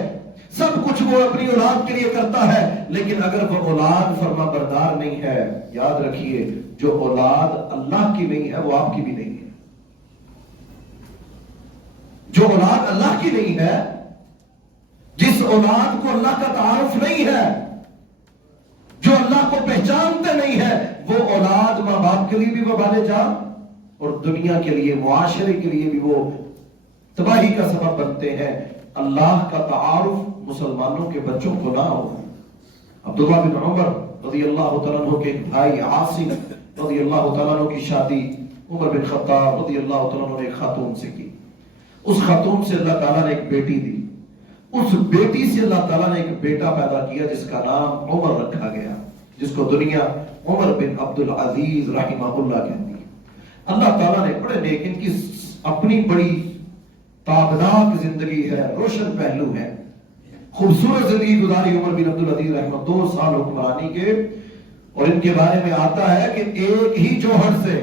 سب کچھ وہ اپنی اولاد کے لیے کرتا ہے۔ لیکن اگر وہ اولاد فرما بردار نہیں ہے، یاد رکھیے جو اولاد اللہ کی نہیں ہے وہ آپ کی بھی نہیں ہے۔ جو اولاد اللہ کی نہیں ہے، جس اولاد کو اللہ کا تعارف نہیں ہے، جو اللہ کو پہچانتے نہیں ہے، وہ اولاد ماں باپ کے لیے بھی وبال جان اور دنیا کے لیے، معاشرے کے لیے بھی وہ تباہی کا سبب بنتے ہیں۔ اللہ کا تعارف مسلمانوں کے بچوں کو نہ ہو۔ عبداللہ بن عمر رضی اللہ تعالیٰ عنہ کے ایک بھائی عاصم رضی اللہ تعالیٰ عنہ کی شادی عمر بن خطاب رضی اللہ تعالیٰ عنہ نے ایک خاتون سے کی۔ اس خاتون سے اللہ تعالیٰ نے ایک بیٹی دی، اس بیٹی سے اللہ تعالیٰ نے ایک بیٹا پیدا کیا جس کا نام عمر رکھا گیا، جس کو دنیا عمر بن عبدالعزیز رحمہ اللہ کہتی ہے۔ اللہ تعالیٰ نے بڑے نیک، ان کی اپنی بڑی تابناک زندگی ہے، روشن پہلو ہے، خوبصورت زندگی گزاری عمر بن عبدالعزیز رحمہ، 2 سال حکمرانی کے، اور ان کے بارے میں آتا ہے کہ ایک ہی جوہر سے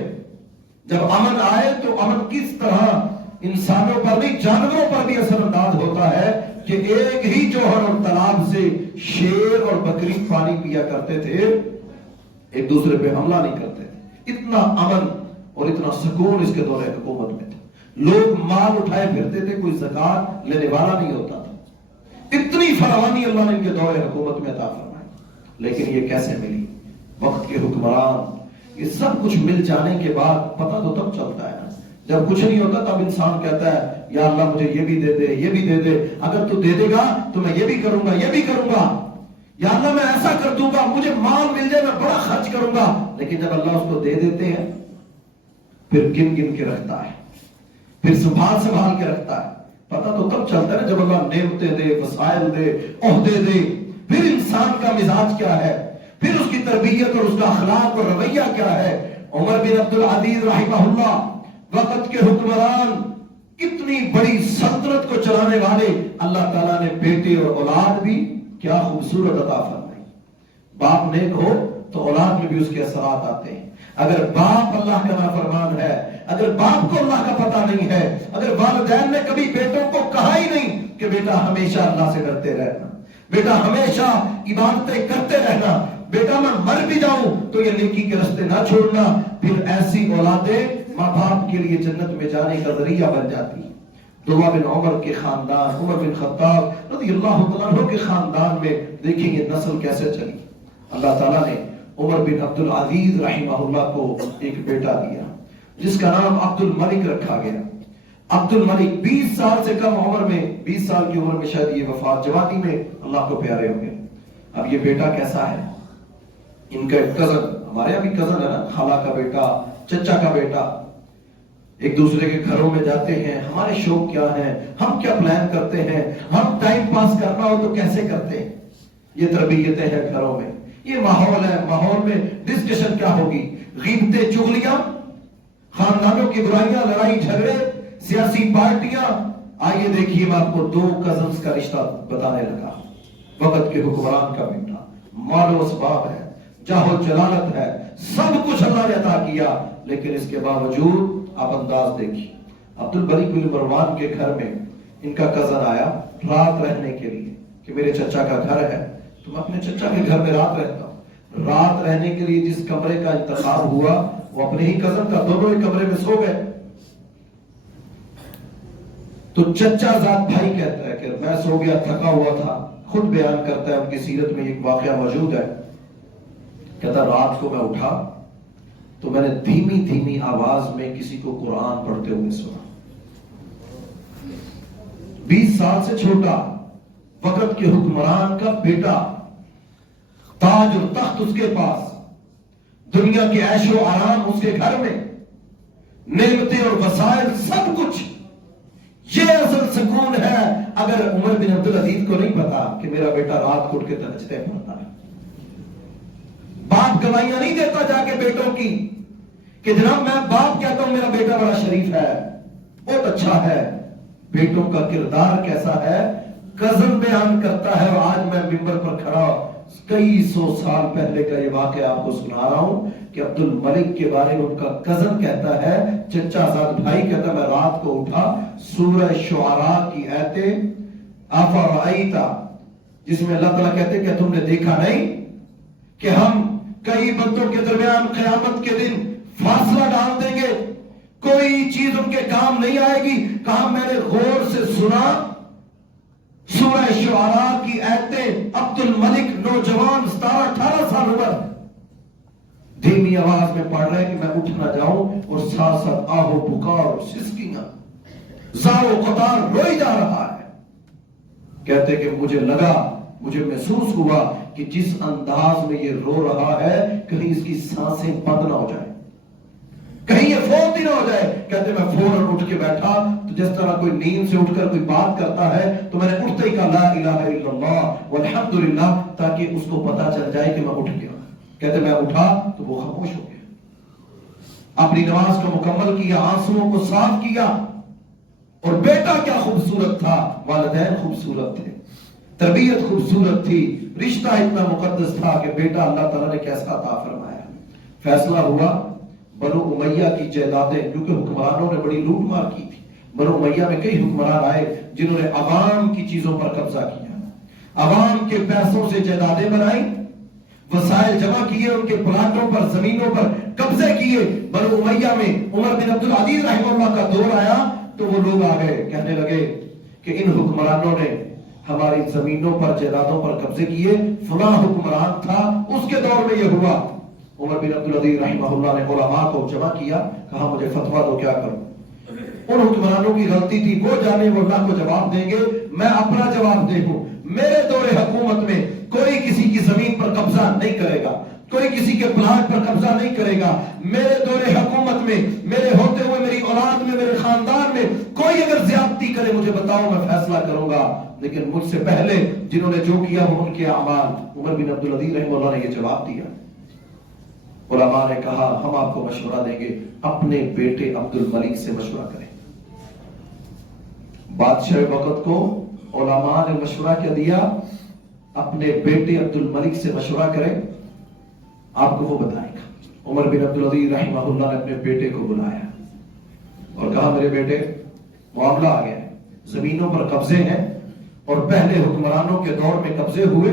جب امن آئے تو امن کس طرح انسانوں پر بھی جانوروں پر بھی اثر انداز ہوتا ہے کہ ایک ہی جوہر اور تالاب سے شیر اور بکری پانی پیا کرتے تھے، ایک دوسرے پہ حملہ نہیں کرتے تھے۔ اتنا امن اور اتنا سکون اس کے دور حکومت میں تھا، لوگ مال اٹھائے پھرتے تھے، کوئی زکات لینے والا نہیں ہوتا تھا۔ اتنی فراوانی اللہ نے ان کے دور حکومت میں عطا فرمائی۔ لیکن یہ کیسے ملی؟ وقت کے حکمران، یہ سب کچھ مل جانے کے بعد پتہ تو تب چلتا ہے نا، جب کچھ نہیں ہوتا تب انسان کہتا ہے یا اللہ مجھے یہ بھی دے دے، یہ بھی دے دے، اگر تو دے دے گا تو میں یہ بھی کروں گا، یہ بھی کروں گا، یا اللہ میں ایسا کر دوں گا، مجھے مال مل جائے میں بڑا خرچ کروں گا۔ لیکن جب اللہ اس کو دے دیتے ہیں پھر گن گن کے رکھتا ہے، پھر سنبھال کے رکھتا ہے۔ پتہ تو تب چلتا ہے جب اللہ نعمتیں دے، وسائل دے، عہدے دے، پھر انسان کا مزاج کیا ہے، پھر اس کی تربیت اور اس کا اخلاق اور رویہ کیا ہے۔ عمر بن عبدالعزیز رحمہ اللہ وقت کے حکمران، کتنی بڑی سلطنت کو چلانے والے، اللہ تعالیٰ نے بیٹے اور اولاد بھی کیا خوبصورت عطا فرمائی۔ باپ نیک ہو تو اولاد میں بھی اس کے اثرات آتے ہیں۔ اگر باپ اللہ کا نافرمان ہے، اگر باپ کو اللہ کا پتہ نہیں ہے، اگر والدین نے کبھی بیٹوں کو کہا ہی نہیں کہ بیٹا ہمیشہ اللہ سے ڈرتے رہنا، بیٹا ہمیشہ عبادتیں کرتے رہنا، بیٹا میں مر بھی جاؤں تو یہ نیکی کے راستے نہ چھوڑنا، پھر ایسی اولادیں ماں باپ کے لیے جنت میں جانے کا ذریعہ بن جاتی ہے۔ عبداللہ بن عمر کے خاندان، عمر بن خطاب رضی اللہ تعالیٰ عنہ کے خاندان میں دیکھیں یہ نسل کیسے چلی۔ اللہ تعالیٰ نے عمر بن عبدالعزیز رحمہ اللہ کو ایک بیٹا دیا، جس کا نام عبد الملک رکھا گیا. عبد الملک 20 سال سے کم عمر میں، 20 سال کی عمر میں شاید یہ وفات، جوانی میں اللہ کو پیارے ہو گئے. اب یہ بیٹا کیسا ہے؟ ان کا ایک کزن، ہمارے یہاں بھی کزن ہے نا، خالہ کا بیٹا، چچا کا بیٹا، ایک دوسرے کے گھروں میں جاتے ہیں. ہمارے شوق کیا ہیں، ہم کیا پلان کرتے ہیں، ہم ٹائم پاس کرنا ہو تو کیسے کرتے ہیں. یہ تربیتیں ہیں گھروں میں، یہ ماحول ہے. ماحول میں ڈسکشن کیا ہوگی؟ غیبتیں، چغلیاں، خاندانوں کی برائیاں، لڑائی جھگڑے، سیاسی پارٹیاں. آئیے دیکھیے، میں آپ کو 2 کزنز کا رشتہ بتانے لگا. وقت کے حکمران کا بیٹا، مال و اسباب ہے، جاہ و جلالت ہے، سب کچھ اللہ نے عطا کیا، لیکن اس کے باوجود آپ انداز دیکھیے. عبد الملک بن مروان کے گھر میں ان کا کزن آیا رات رہنے کے لیے کہ میرے چچا کا گھر ہے تو میں اپنے چچا کے گھر میں رات رہتا ہوں. رات رہنے کے لیے جس کمرے کا انتخاب ہوا وہ اپنے ہی کزن کا، دونوں ہی کمرے میں سو گئے. تو چچا زاد بھائی کہتا ہے کہ میں سو گیا، تھکا ہوا تھا. خود بیان کرتا ہے، ان کی سیرت میں ایک واقعہ موجود ہے. کہتا رات کو میں اٹھا تو میں نے دھیمی دھیمی آواز میں کسی کو قرآن پڑھتے ہوئے سنا. 20 سال سے چھوٹا، وقت کے حکمران کا بیٹا، تاج اور تخت اس کے پاس، دنیا کے عیش و آرام اس کے گھر میں، نعمتیں اور وسائل، سب کچھ. یہ اصل سکون ہے. اگر عمر بن عبدالعزیز کو نہیں پتا کہ میرا بیٹا رات کو اٹھ کے تہجدیں پڑھتا ہے، باپ گواہیاں نہیں دیتا جا کے بیٹوں کی کہ جناب میں باپ کہتا ہوں میرا بیٹا بڑا شریف ہے، بہت اچھا ہے. بیٹوں کا کردار کیسا ہے کزن بیان کرتا ہے. اور آج میں ممبر پر کھڑا کئی 100 سال پہلے کا یہ واقعہ آپ کو سنا رہا ہوں کہ عبد الملک کے بارے میں ان کا کزن کہتا ہے، چچا زاد بھائی کہتا ہے میں رات کو اٹھا، سورہ شعراء کی آیتیں افرأیتا، جس میں اللہ تعالیٰ کہتے کہ تم نے دیکھا نہیں کہ ہم کئی بندوں کے درمیان قیامت کے دن فاصلہ ڈال دیں گے، کوئی چیز ان کے کام نہیں آئے گی. کہا میں نے غور سے سنا سورہ شعراء کی آیتیں. عبد الملک نوجوان 17-18 سال عمر، دھیمی آواز میں پڑھ رہے کہ میں اٹھ نہ جاؤں، اور ساتھ ساتھ آہو پکار اور سسکیاں، زار و قطار روئی جا رہا ہے. کہتے کہ مجھے لگا، مجھے محسوس ہوا کہ جس انداز میں یہ رو رہا ہے کہیں اس کی سانسیں بند نہ ہو جائے، کہیں یہ فوت ہی نہ ہو جائے. کہتے میں فوراً اٹھ کے بیٹھا تو جس طرح کوئی نیند سے اٹھ کر کوئی بات کرتا ہے تو میں نے اٹھتے ہی کہا لا الہ الا اللہ والحمدللہ، تاکہ اس کو پتا چل جائے کہ میں اٹھ گیا. کہتے میں اٹھا تو وہ خاموش ہو گیا. اپنی نماز کو مکمل کیا، آنسوؤں کو صاف کیا. اور بیٹا کیا خوبصورت تھا، والدین خوبصورت تھے، تربیت خوبصورت تھی، رشتہ اتنا مقدس تھا کہ بیٹا اللہ تعالیٰ نے کیسا عطا فرمایا. فیصلہ ہوا بنو امیہ کی جائیدادیں، کیونکہ حکمرانوں نے بڑی لوٹ مار کی تھی. بنو امیہ میں کئی حکمران آئے جنہوں نے عوام کی چیزوں پر قبضہ کیا، عوام کے پیسوں سے جائیدادیں بنائی، وسائل جمع کیے، ان کے پلاٹوں پر، زمینوں پر قبضے کیے. بنو امیہ میں عمر بن عبدالعزیز رحمہ اللہ کا دور آیا تو وہ لوگ آ گئے، کہنے لگے کہ ان حکمرانوں نے ہماری زمینوں پر، جائیدادوں پر قبضے کیے، فلاں حکمران تھا اس کے دور میں یہ ہوا. عمر بن عبدالعزیز رحمہ اللہ نے علماء کو جمع کیا، کہا مجھے فتویٰ دو، کیا کروں. ان حکمرانوں کی غلطی تھی، وہ جانے وہ اللہ کو جواب دیں گے، میں اپنا جواب دے ہوں. میرے دور حکومت میں کوئی کسی کی زمین پر قبضہ نہیں کرے گا، کوئی کسی کے پلاٹ پر قبضہ نہیں کرے گا. میرے دور حکومت میں، میرے ہوتے ہوئے میری اولاد میں، میرے خاندان میں کوئی اگر زیادتی کرے مجھے بتاؤ، میں فیصلہ کروں گا. لیکن مجھ سے پہلے جنہوں نے جو کیا وہ ان کے اعمال. عمر بن عبدالعزیز رحمہ اللہ نے یہ جواب دیا. علماء نے کہا ہم آپ کو مشورہ دیں گے، اپنے بیٹے عبد الملک سے مشورہ کریں. بادشاہ وقت کو علماء نے مشورہ کیا دیا، اپنے بیٹے عبد الملک سے مشورہ کریں، آپ کو وہ بتائے گا. عمر بن عبدالعزیز رحمہ اللہ نے اپنے بیٹے کو بلایا اور کہا میرے بیٹے معاملہ آ گیا ہے، زمینوں پر قبضے ہیں اور پہلے حکمرانوں کے دور میں قبضے ہوئے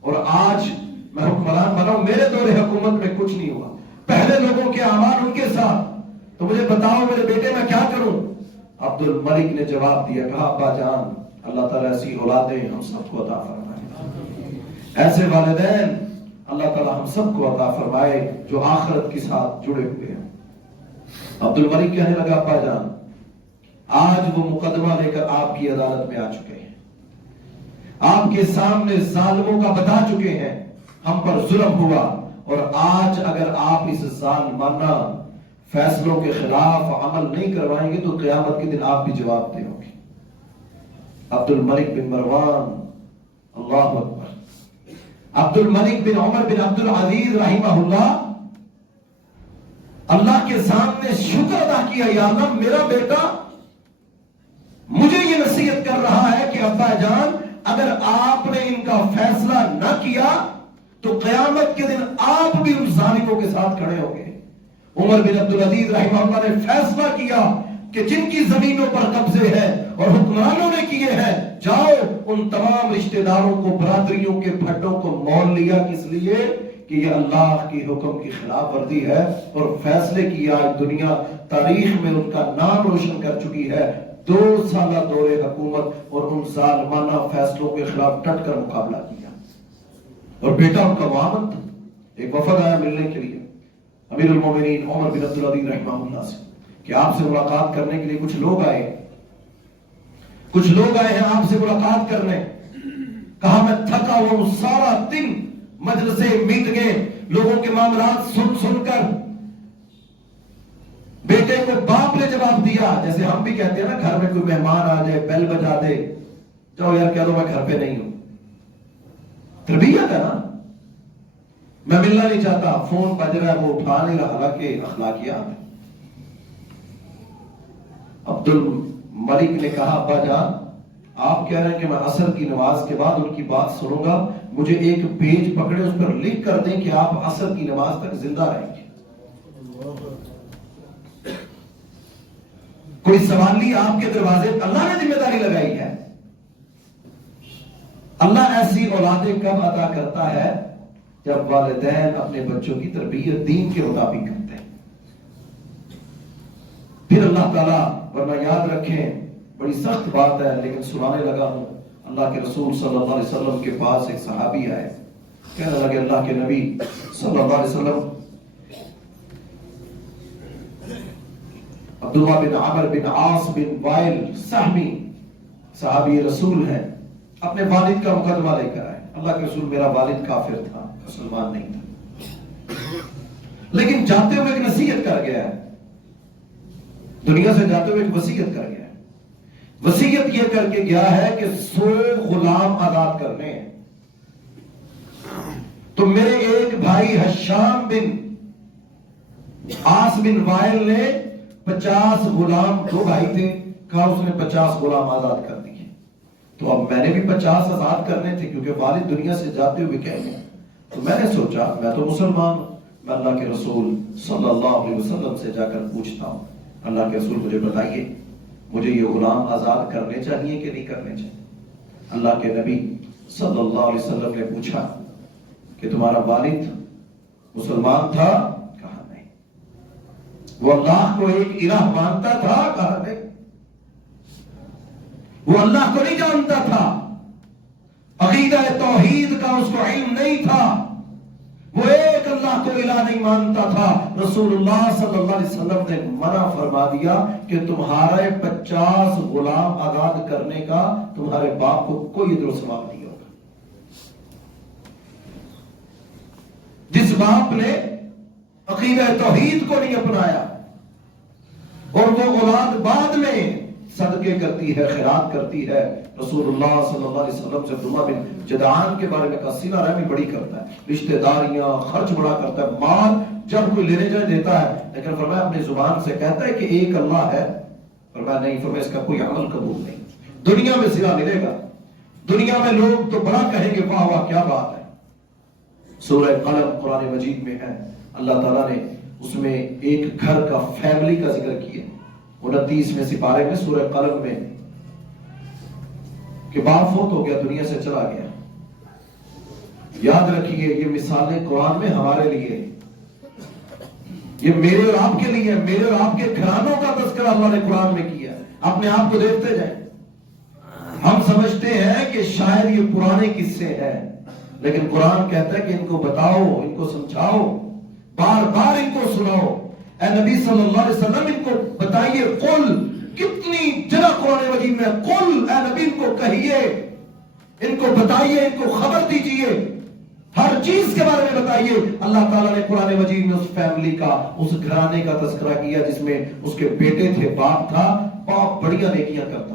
اور آج میں حکمران بنا ہوں، میرے دور حکومت میں کچھ نہیں ہوا، پہلے لوگوں کے اعمال ان کے ساتھ، تو مجھے بتاؤ میرے بیٹے میں کیا کروں. عبد الملک نے جواب دیا، کہا ابا جان اللہ تعالیٰ ایسی اولادیں ہم سب کو عطا فرمائے، ایسے والدین اللہ تعالیٰ ہم سب کو عطا فرمائے جو آخرت کے ساتھ جڑے ہوئے ہیں. عبد الملک کہنے لگا ابا جان آج وہ مقدمہ لے کر آپ کی عدالت میں آ چکے ہیں، آپ کے سامنے ظالموں کا بتا چکے ہیں ہم پر ظلم ہوا، اور آج اگر آپ اس ظالمانہ فیصلوں کے خلاف عمل نہیں کروائیں گے تو قیامت کے دن آپ بھی جواب دیں گے۔ عبد الملک بن مروان، اللہ اکبر، عبد الملک بن عمر بن عبد العزیز رحمہ اللہ کے سامنے شکر ادا کیا، یا اللہ میرا بیٹا مجھے یہ نصیحت کر رہا ہے کہ ابا جان اگر آپ نے ان کا فیصلہ نہ کیا تو قیامت کے دن آپ بھی ان ظالموں کے ساتھ کھڑے ہوں گے۔ عمر بن عبد العزیز رحمہ اللہ نے فیصلہ کیا کہ جن کی زمینوں پر قبضے ہیں اور حکمرانوں نے کیے ہیں، جاؤ ان تمام رشتہ داروں کو، برادریوں کے پھٹوں کو مول لیا، کس لیے کہ یہ اللہ کی حکم کی خلاف ورزی ہے، اور فیصلے کی آج دنیا تاریخ میں ان کا نام روشن کر چکی ہے۔ 2 سالہ دور حکومت اور ان ظالمانہ فیصلوں کے خلاف ڈٹ کر مقابلہ کیا، اور بیٹا ان کا معاون تھا۔ ایک وفد آیا ملنے کے لیے امیر المومنین عمر بن عبد العزیز رحمہ اللہ سے کہ آپ سے ملاقات کرنے کے لیے کچھ لوگ آئے ہیں آپ سے ملاقات کرنے۔ کہا میں تھکا ہوں، سارا دن مجلسیں میٹنگیں لوگوں کے معاملات سن کر، بیٹے کو باپ نے جواب دیا، جیسے ہم بھی کہتے ہیں نا گھر میں کوئی مہمان آ جائے بیل بجا دے، جاؤ یار کہہ دو میں گھر پہ نہیں ہوں، تربیت ہے نا، میں ملنا نہیں چاہتا، فون بج رہا ہے وہ اٹھا نہیں رہا، حالانکہ اخلاقیات ہے۔ عبد الملک نے کہا ابا جان آپ کہہ رہے ہیں کہ میں عصر کی نماز کے بعد ان کی بات سنوں گا، مجھے ایک پیج پکڑے اس پر لکھ کر دیں کہ آپ عصر کی نماز تک زندہ رہیں گے۔ کوئی سوالی آپ کے دروازے، اللہ نے ذمہ داری لگائی ہے۔ اللہ ایسی اولادیں کب عطا کرتا ہے؟ جب والدین اپنے بچوں کی تربیت دین کے مطابق کرتے ہیں، پھر اللہ تعالیٰ، ورنہ یاد رکھیں بڑی سخت بات ہے لیکن سنانے لگا ہوں، اللہ کے رسول صلی اللہ علیہ وسلم کے پاس ایک صحابی آئے، کہنے لگے اللہ کے نبی صلی اللہ علیہ وسلم، عبداللہ بن عمر بن عاص بن وائل سہمی صحابی رسول ہیں، اپنے والد کا مقدمہ لے کر آئے۔ اللہ کے رسول میرا والد کافر تھا، مسلمان نہیں تھا، لیکن جاتے ہوئے ایک نصیحت کر گیا ہے، دنیا سے جاتے ہوئے ایک وصیت کر گیا ہے۔ وصیت یہ کر کے گیا ہے کہ 100 غلام آزاد کرنے ہیں، تو میرے ایک بھائی حشام بن عاص بن وائل نے 50 غلام، 2 بھائی تھے، کہا اس نے 50 غلام آزاد کر دیے، تو اب میں نے بھی 50 آزاد کرنے تھے کیونکہ والد دنیا سے جاتے ہوئے کہہ گئے، تو میں نے سوچا میں تو مسلمان ہوں، میں اللہ کے رسول صلی اللہ علیہ وسلم سے جا کر پوچھتا ہوں، اللہ کے رسول مجھے بتائیے مجھے یہ غلام آزاد کرنے چاہیے کہ نہیں کرنے چاہیے؟ اللہ کے نبی صلی اللہ علیہ وسلم نے پوچھا کہ تمہارا والد مسلمان تھا؟ کہا نہیں۔ وہ اللہ کو ایک الہ مانتا تھا؟ کہا نہیں۔ وہ اللہ کو نہیں جانتا تھا، عقیدہ توحید کا اس کو علم نہیں تھا، وہ ایک اللہ کو الہ نہیں مانتا تھا۔ رسول اللہ صلی اللہ علیہ وسلم نے منع فرما دیا کہ تمہارے 50 غلام آزاد کرنے کا تمہارے باپ کو کوئی اجر و ثواب نہیں ہوگا۔ جس باپ نے عقیدہ توحید کو نہیں اپنایا اور وہ اولاد بعد میں صدقے کرتی ہے، خیرات کرتی ہے، رسول اللہ صلی اللہ علیہ وسلم سے عبداللہ بن جدعان کے بارے میں کہا صلہ رحمی بڑی کرتا ہے، رشتہ داریاں خرچ بڑا کرتا ہے، مال جب کوئی لینے جائے دیتا ہے، لیکن فرمایا اپنی زبان سے کہتا ہے کہ ایک اللہ ہے، فرمایا نہیں، فرمایا اس کا کوئی عمل قبول نہیں، دنیا میں صلہ ملے گا، دنیا میں لوگ تو بڑا کہیں گے واہ واہ کیا بات ہے۔ سورہ قلم قرآن مجید میں ہے، اللہ تعالیٰ نے اس میں ایک گھر کا، فیملی کا ذکر کیا 29ویں سپارے میں سورہ قلم میں، کہ باپ فوت ہو گیا، دنیا سے چلا گیا۔ یاد رکھیے یہ مثالیں قرآن میں ہمارے لیے، یہ میرے اور آپ کے لیے، میرے اور آپ کے گھرانوں کا تذکرہ اللہ نے قرآن میں کیا۔ اپنے آپ کو دیکھتے جائیں، ہم سمجھتے ہیں کہ شاید یہ پرانے قصے ہیں، لیکن قرآن کہتا ہے کہ ان کو بتاؤ، ان کو سمجھاؤ، بار بار ان کو سناؤ۔ اے نبی صلی اللہ علیہ وسلم ان کو بتائیے، قل، کتنی جگہ قرآن مجید میں قل، اے نبی ان کو کہیے، ان کو بتائیے، ان کو خبر دیجئے، ہر چیز کے بارے میں بتائیے۔ اللہ تعالیٰ نے قرآن مجید میں اس فیملی کا، اس گھرانے کا تذکرہ کیا جس میں اس کے بیٹے تھے، باپ تھا، باپ بڑیاں نیکیاں کرتا،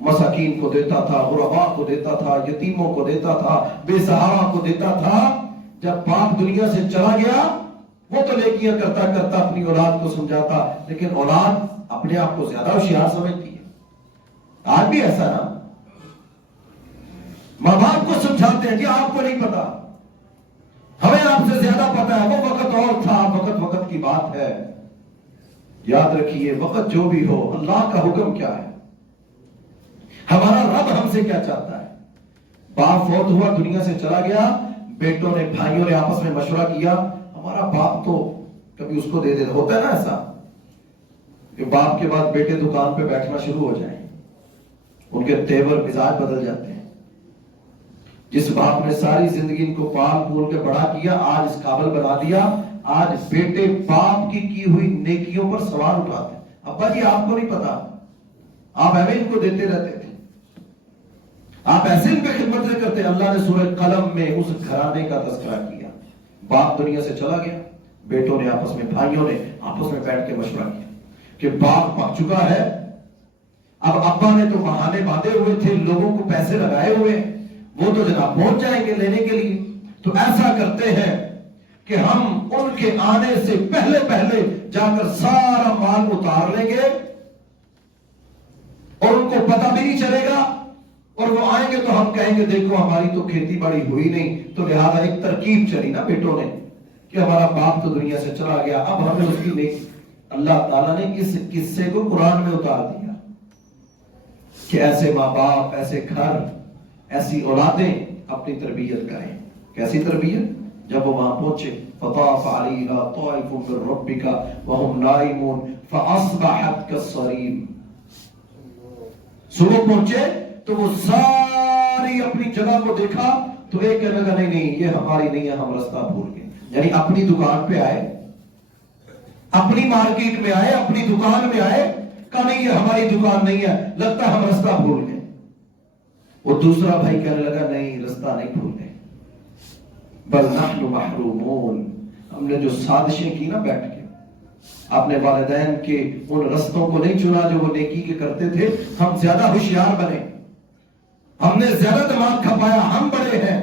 مساکین کو دیتا تھا، غرباء کو دیتا تھا، یتیموں کو دیتا تھا، بے سہارا کو دیتا تھا۔ جب باپ دنیا سے چلا گیا، وہ تو نیکیاں کرتا کرتا اپنی اولاد کو سمجھاتا، لیکن اولاد اپنے آپ کو زیادہ ہوشیار سمجھتی ہے۔ آج بھی ایسا نا، ماں باپ کو سمجھاتے ہیں، جی آپ کو نہیں پتا، ہمیں آپ سے زیادہ پتا ہے، وہ وقت اور تھا، وقت کی بات ہے۔ یاد رکھیے، وقت جو بھی ہو، اللہ کا حکم کیا ہے، ہمارا رب ہم سے کیا چاہتا ہے۔ باپ فوت ہوا، دنیا سے چلا گیا، بیٹوں نے، بھائیوں نے آپس میں مشورہ کیا، ہمارا باپ تو کبھی اس کو دے دیتا، ہوتا ہے نا ایسا کہ باپ کے بعد بیٹے دکان پہ بیٹھنا شروع ہو جائیں، ان کے تیور مزاج بدل جاتے ہیں۔ جس باپ نے ساری زندگی ان کو پال پول کے بڑا کیا، آج اس قابل بنا دیا، آج بیٹے باپ کی ہوئی نیکیوں پر سوال اٹھاتے ہیں۔ ابا جی آپ کو نہیں پتا، آپ ایویں ان کو دیتے رہتے تھے، آپ ایسے ان پہ خدمت نہیں کرتے۔ اللہ نے سورہ قلم میں اس گھرانے کا تذکرہ کیا، باپ دنیا سے چلا گیا، بیٹوں نے آپس میں، بھائیوں نے آپس میں بیٹھ کے مشورہ کیا کہ باپ پک چکا ہے، اب ابا نے تو بہانے باندھے ہوئے تھے، لوگوں کو پیسے لگائے ہوئے، وہ تو جناب پہنچ جائیں گے لینے کے لیے، تو ایسا کرتے ہیں کہ ہم ان کے آنے سے پہلے جا کر سارا مال اتار لیں گے، اور ان کو پتہ بھی نہیں چلے گا، اور وہ آئیں گے تو ہم کہیں گے دیکھو ہماری تو کھیتی باڑی ہوئی نہیں۔ تو لہذا ایک ترکیب چلی نا بیٹوں نے کہ ہمارا باپ تو دنیا سے چلا گیا، اب ہمیں اس کی نہیں۔ اللہ تعالیٰ نے اس قصے کو قرآن میں اتار دیا کہ ایسے ماں باپ، ایسے گھر، ایسی اولادیں اپنی تربیت کریں۔ کیسی تربیت؟ جب وہ وہاں پہنچے، فطاف علیہا طائف من ربک وہم نائمون فاصبحت کالصریم، صبح پہنچے تو وہ ساری اپنی جگہ کو دیکھا تو ایک کہنے لگا نہیں یہ ہماری نہیں ہے، ہم رستہ بھول گئے۔ یعنی اپنی دکان پہ آئے، اپنی مارکیٹ میں آئے، اپنی دکان میں آئے، کہا نہیں یہ ہماری دکان نہیں ہے، لگتا ہے ہم رستہ بھول گئے۔ وہ دوسرا بھائی کہنے لگا نہیں رستہ نہیں بھول گئے، بل نحن محرومون، ہم نے جو سازشیں کی نا بیٹھ کے، اپنے والدین کے ان رستوں کو نہیں چنا جو وہ نیکی کے کرتے تھے، ہم زیادہ ہوشیار بنے، ہم نے زیادہ دماغ کھپایا، ہم بڑے ہیں۔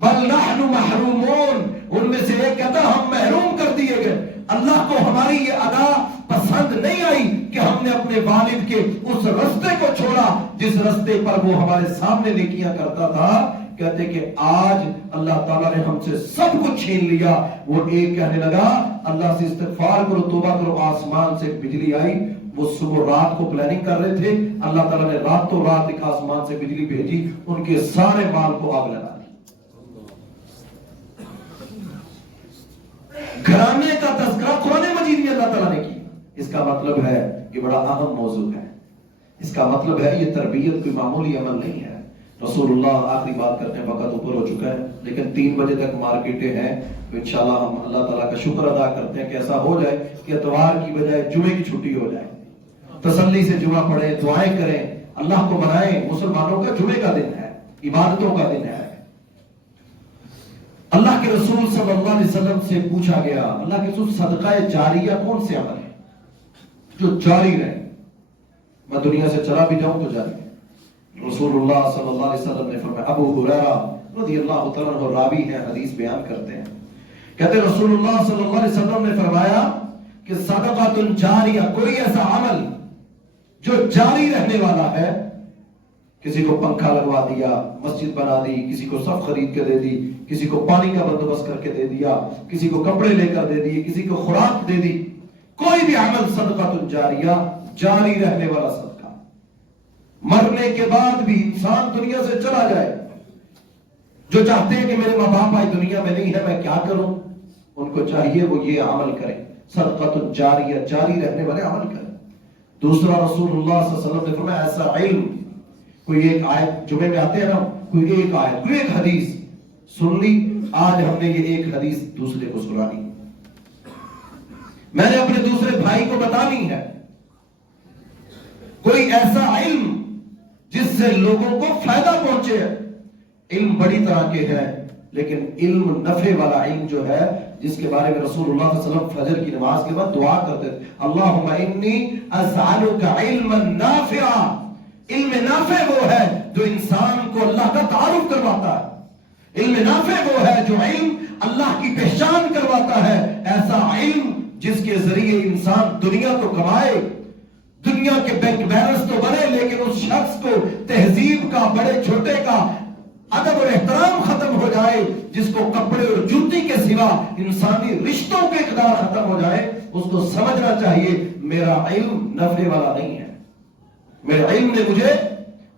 بل نحن محرومون، ان میں سے ایک کہتا ہم محروم کر دیے گئے۔ اللہ کو ہماری یہ ادا پسند نہیں آئی کہ ہم نے اپنے والد کے اس رستے کو چھوڑا جس رستے پر وہ ہمارے سامنے نیکیاں کرتا تھا۔ کہتے کہ آج اللہ تعالیٰ نے ہم سے سب کچھ چھین لیا۔ وہ ایک کہنے لگا اللہ سے استغفار کرو، توبہ کرو، آسمان سے بجلی آئی۔ وہ صبح رات کو پلاننگ کر رہے تھے، اللہ تعالیٰ نے راتوں رات ایک آسمان سے بجلی بھیجی، ان کے سارے مال کو آگ لگا دی۔ گھرانے کا تذکرہ قرآن مجید میں اللہ تعالیٰ نے کیا۔ اس کا مطلب ہے یہ بڑا اہم موضوع ہے، اس کا مطلب ہے یہ تربیت کوئی معمولی عمل نہیں ہے۔ رسول اللہ آخری بات کرتے ہیں، وقت اوپر ہو چکا ہے، لیکن 3 بجے تک مارکیٹیں ہیں، تو انشاءاللہ ہم اللہ تعالیٰ کا شکر ادا کرتے ہیں کہ ایسا ہو جائے کہ اتوار کی بجائے جمعے کی چھٹی ہو جائے، تسلی سے جمعہ پڑھیں، دعائیں کریں، اللہ کو منائیں۔ مسلمانوں کا جمعے کا دن ہے، عبادتوں کا دن ہے۔ اللہ کے رسول صلی اللہ علیہ وسلم سے پوچھا گیا، اللہ کے رسول صدقہ جاریہ کون سے عمل ہے جو جاری رہے؟ میں دنیا سے چلا بھی جاؤں تو جاری ہے۔ رسول اللہ صلی اللہ علیہ وسلم نے فرمایا، ابو ہریرہ رضی اللہ تعالیٰ عنہ راوی ہیں، حدیث بیان کرتے ہیں، کہتے رسول اللہ صلی اللہ علیہ وسلم نے فرمایا کہ صدقۃ جاریہ، کوئی ایسا عمل جو جاری رہنے والا ہے، کسی کو پنکھا لگوا دیا، مسجد بنا دی، کسی کو صف خرید کے دے دی، کسی کو پانی کا بندوبست کر کے دے دیا، کسی کو کپڑے لے کر دے دیے، کسی کو خوراک دے دی، کوئی بھی عمل صدقۃ جاریہ، جاری رہنے والا صدقہ، مرنے کے بعد بھی انسان دنیا سے چلا جائے، جو چاہتے ہیں کہ میرے ماں باپ آج دنیا میں نہیں ہے میں کیا کروں، ان کو چاہیے وہ یہ عمل کریں، صدقۃ جاریہ، جاری رہنے والے عمل کریں۔ دوسرا رسول اللہ صلی اللہ علیہ وسلم نے فرمایا ایسا علم، کوئی ایک آیت، جمعے میں آتے ہیں نا، کوئی ایک آیت، کوئی ایک حدیث سن لی، آج ہم نے یہ ایک حدیث دوسرے کو سنانی، میں نے اپنے دوسرے بھائی کو بتانی ہے کوئی ایسا علم جس سے لوگوں کو فائدہ پہنچے. علم بڑی طرح کے ہے لیکن علم نفع والا علم جو ہے جس کے بارے میں رسول اللہ صلی اللہ علیہ وسلم فجر کی نماز کے بعد دعا کرتے تھے, اللہم انی اسألک علما نافعا. علم نافع وہ ہے جو انسان کو اللہ کا تعارف کرواتا ہے. علم نافع وہ ہے جو علم اللہ کی پہچان کرواتا ہے. ایسا علم جس کے ذریعے انسان دنیا کو کمائے, دنیا کے بینک بیلنس تو بنے, لیکن اس شخص کو تہذیب کا, بڑے چھوٹے کا ادب اور احترام ختم ہو جائے, جس کو کپڑے اور جوتی کے سوا انسانی رشتوں کے اقدار ختم ہو جائے. اس کو سمجھنا چاہیے میرا علم نفع والا نہیں ہے. میرے علم نے مجھے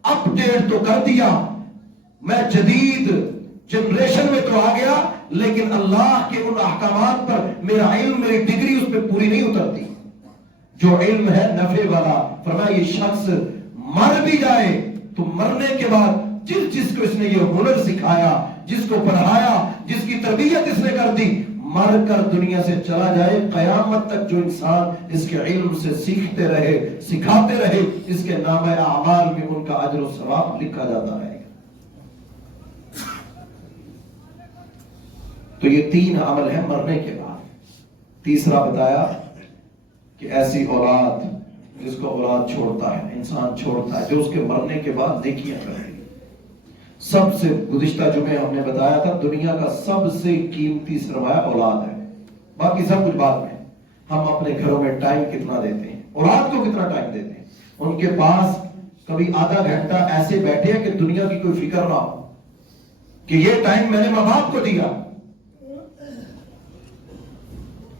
اپ ڈیٹ تو کر دیا, میں جدید جنریشن میں تو آ گیا, لیکن اللہ کے ان احکامات پر میرا علم, میری ڈگری اس پہ پوری نہیں اترتی. جو علم ہے نفع والا, فرمایا یہ شخص مر بھی جائے تو مرنے کے بعد جس کو اس نے یہ ہنر سکھایا, جس کو پڑھایا, جس کی تربیت اس نے کر دی, مر کر دنیا سے چلا جائے, قیامت تک جو انسان اس کے علم سے سیکھتے رہے, سکھاتے رہے, اس کے نامہ اعمال میں ان کا اجر و ثواب لکھا جاتا ہے. تو یہ 3 عمل ہے مرنے کے بعد. تیسرا بتایا کہ ایسی اولاد جس کو اولاد چھوڑتا ہے, انسان چھوڑتا ہے, جو اس کے مرنے کے بعد نیکیاں کرے. سب سے گزشتہ جمعے ہم نے بتایا تھا دنیا کا سب سے قیمتی سرمایہ اولاد ہے, باقی سب کچھ بعد میں. ہم اپنے گھروں میں ٹائم کتنا دیتے ہیں, اولاد کو کتنا ٹائم دیتے ہیں. ان کے پاس کبھی آدھا گھنٹہ ایسے بیٹھے ہیں کہ دنیا کی کوئی فکر نہ ہو کہ یہ ٹائم میں نے ماں باپ کو دیا,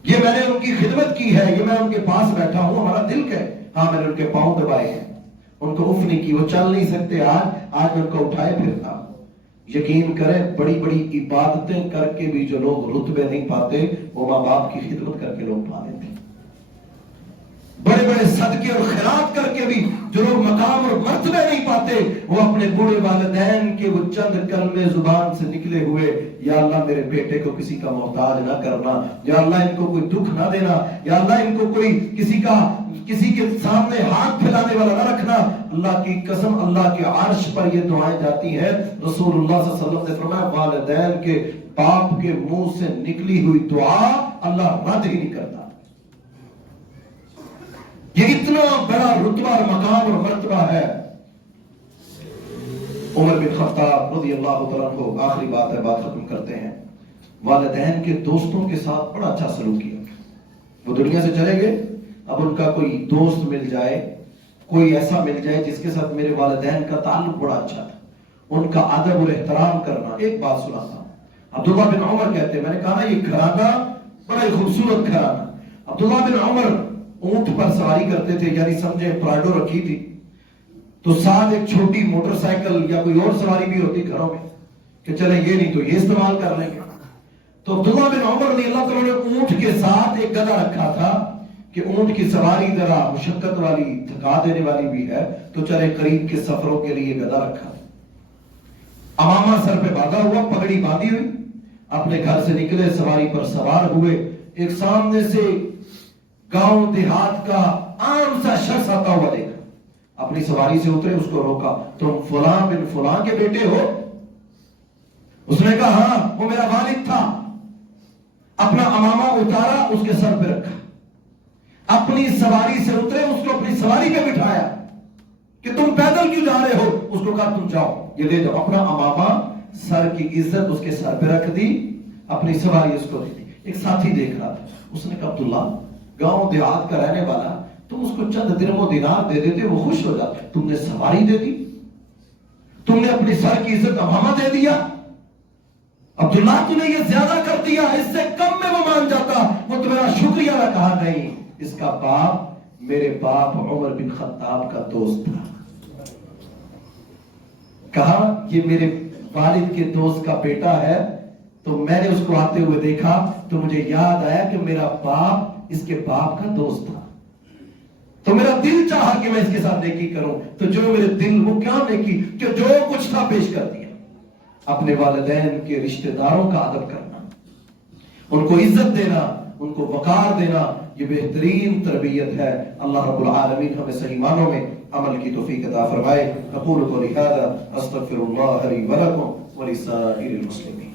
یہ میں نے ان کی خدمت کی ہے, یہ میں ان کے پاس بیٹھا ہوں, ہمارا دل کہ ہاں میں نے ان کے پاؤں دبائے ہیں, ان کو اف نہیں کی, وہ چل نہیں سکتے, آج میں ان کو اٹھائے پھرتا. یقین کریں بڑی بڑی عبادتیں کر کے بھی جو لوگ رتبے نہیں پاتے وہ ماں باپ کی خدمت کر کے لوگ پا لیتے. بڑے بڑے صدقے اور خیرات کر کے بھی جو لوگ مقام اور مرتبے نہیں پاتے وہ اپنے بوڑھے والدین کے وہ چند کلمے زبان سے نکلے ہوئے, یا اللہ میرے بیٹے کو کسی کا محتاج نہ کرنا, یا اللہ ان کو کوئی دکھ نہ دینا, یا اللہ ان کو کوئی کسی کے سامنے ہاتھ پھیلانے والا نہ رکھنا. اللہ کی قسم اللہ کے عرش پر یہ دعائیں جاتی ہیں. رسول اللہ صلی اللہ علیہ وسلم نے فرمایا والدین کے, باپ کے منہ سے نکلی ہوئی دعا اللہ رد ہی نہیں کرتا. یہ اتنا بڑا رتبہ اور مقام اور مرتبہ ہے. عمر بن خطاب رضی اللہ تعالیٰ عنہ, آخری بات ہے, بات ختم کرتے ہیں. والدین کے دوستوں کے ساتھ بڑا اچھا سلوک کیا. وہ دنیا سے چلے گئے, اب ان کا کوئی دوست مل جائے, کوئی ایسا مل جائے جس کے ساتھ میرے والدین کا تعلق بڑا اچھا تھا, ان کا ادب اور احترام کرنا. ایک بات سناتا ہوں, عبداللہ بن عمر کہتے ہیں, میں نے کہا نا یہ گھرانہ بڑا ہی خوبصورت گھرانہ. عبداللہ بن عمر اونٹ پر سواری کرتے تھے, یعنی سمجھے پراڈو رکھی تھی تو ساتھ ایک چھوٹی موٹر سائیکل یا کوئی اور سواری بھی ہوتی گھروں میں کہ چلیں یہ نہیں تو یہ استعمال کر لیں گے. تو عبداللہ بن عمر رضی اللہ تعالیٰ نے اونٹ کے ساتھ ایک گدھا رکھا تھا کہ اونٹ کی سواری ذرا مشقت والی, تھکا دینے والی بھی ہے, تو چلے قریب کے سفروں کے لیے گدھا رکھا. امامہ سر پہ باندھا ہوا, پگڑی باندھی ہوئی, اپنے گھر سے نکلے, سواری پر سوار ہوئے. ایک سامنے سے گاؤں دیہات کا عام سا شخص آتا ہوا دیکھا, اپنی سواری سے اترے, اس کو روکا, تم فلاں بن فلاں کے بیٹے ہو؟ اس نے کہا ہاں, وہ میرا والد تھا. اپنا امامہ اتارا, اس کے سر پہ رکھا, اپنی سواری سے اترے, اس کو اپنی سواری پہ بٹھایا کہ تم پیدل کیوں جا رہے ہو؟ اس کو کہا تم جاؤ, یہ لے جاؤ. اپنا امامہ سر کی عزت اس کے سر پہ رکھ دی, اپنی سواری اس کو دے دی. ایک ساتھی دیکھ رہا تھا, اس نے کہا عبداللہ گاؤں دیہات کا رہنے والا, تم اس کو چند درہم و دینار دے دیتے وہ خوش ہو جاتا, تم نے سواری دے دی, تم نے اپنی سر کی عزت امامہ دے دیا. عبداللہ تم نے یہ زیادہ کر دیا, اس سے کم میں وہ مان جاتا, وہ تمہارا شکریہ نہ. کہا نہیں, اس کا باپ میرے باپ عمر بن خطاب کا دوست تھا. کہا یہ میرے والد کے دوست کا بیٹا ہے, تو میں نے اس کو آتے ہوئے دیکھا تو مجھے یاد آیا کہ میرا باپ اس کے باپ کا دوست تھا, تو میرا دل چاہا کہ میں اس کے ساتھ نیکی کروں. تو جو میرے دل, وہ کیا نیکی کہ جو کچھ تھا پیش کر دیا. اپنے والدین کے رشتہ داروں کا ادب کرنا, ان کو عزت دینا, ان کو وقار دینا، یہ بہترین تربیت ہے۔ اللہ رب العالمین ہمیں صحیح معنوں میں عمل کی توفیق عطا فرمائے۔ اقول قولی ھذا استغفر اللہ لی ولکم ولسائر المسلمین۔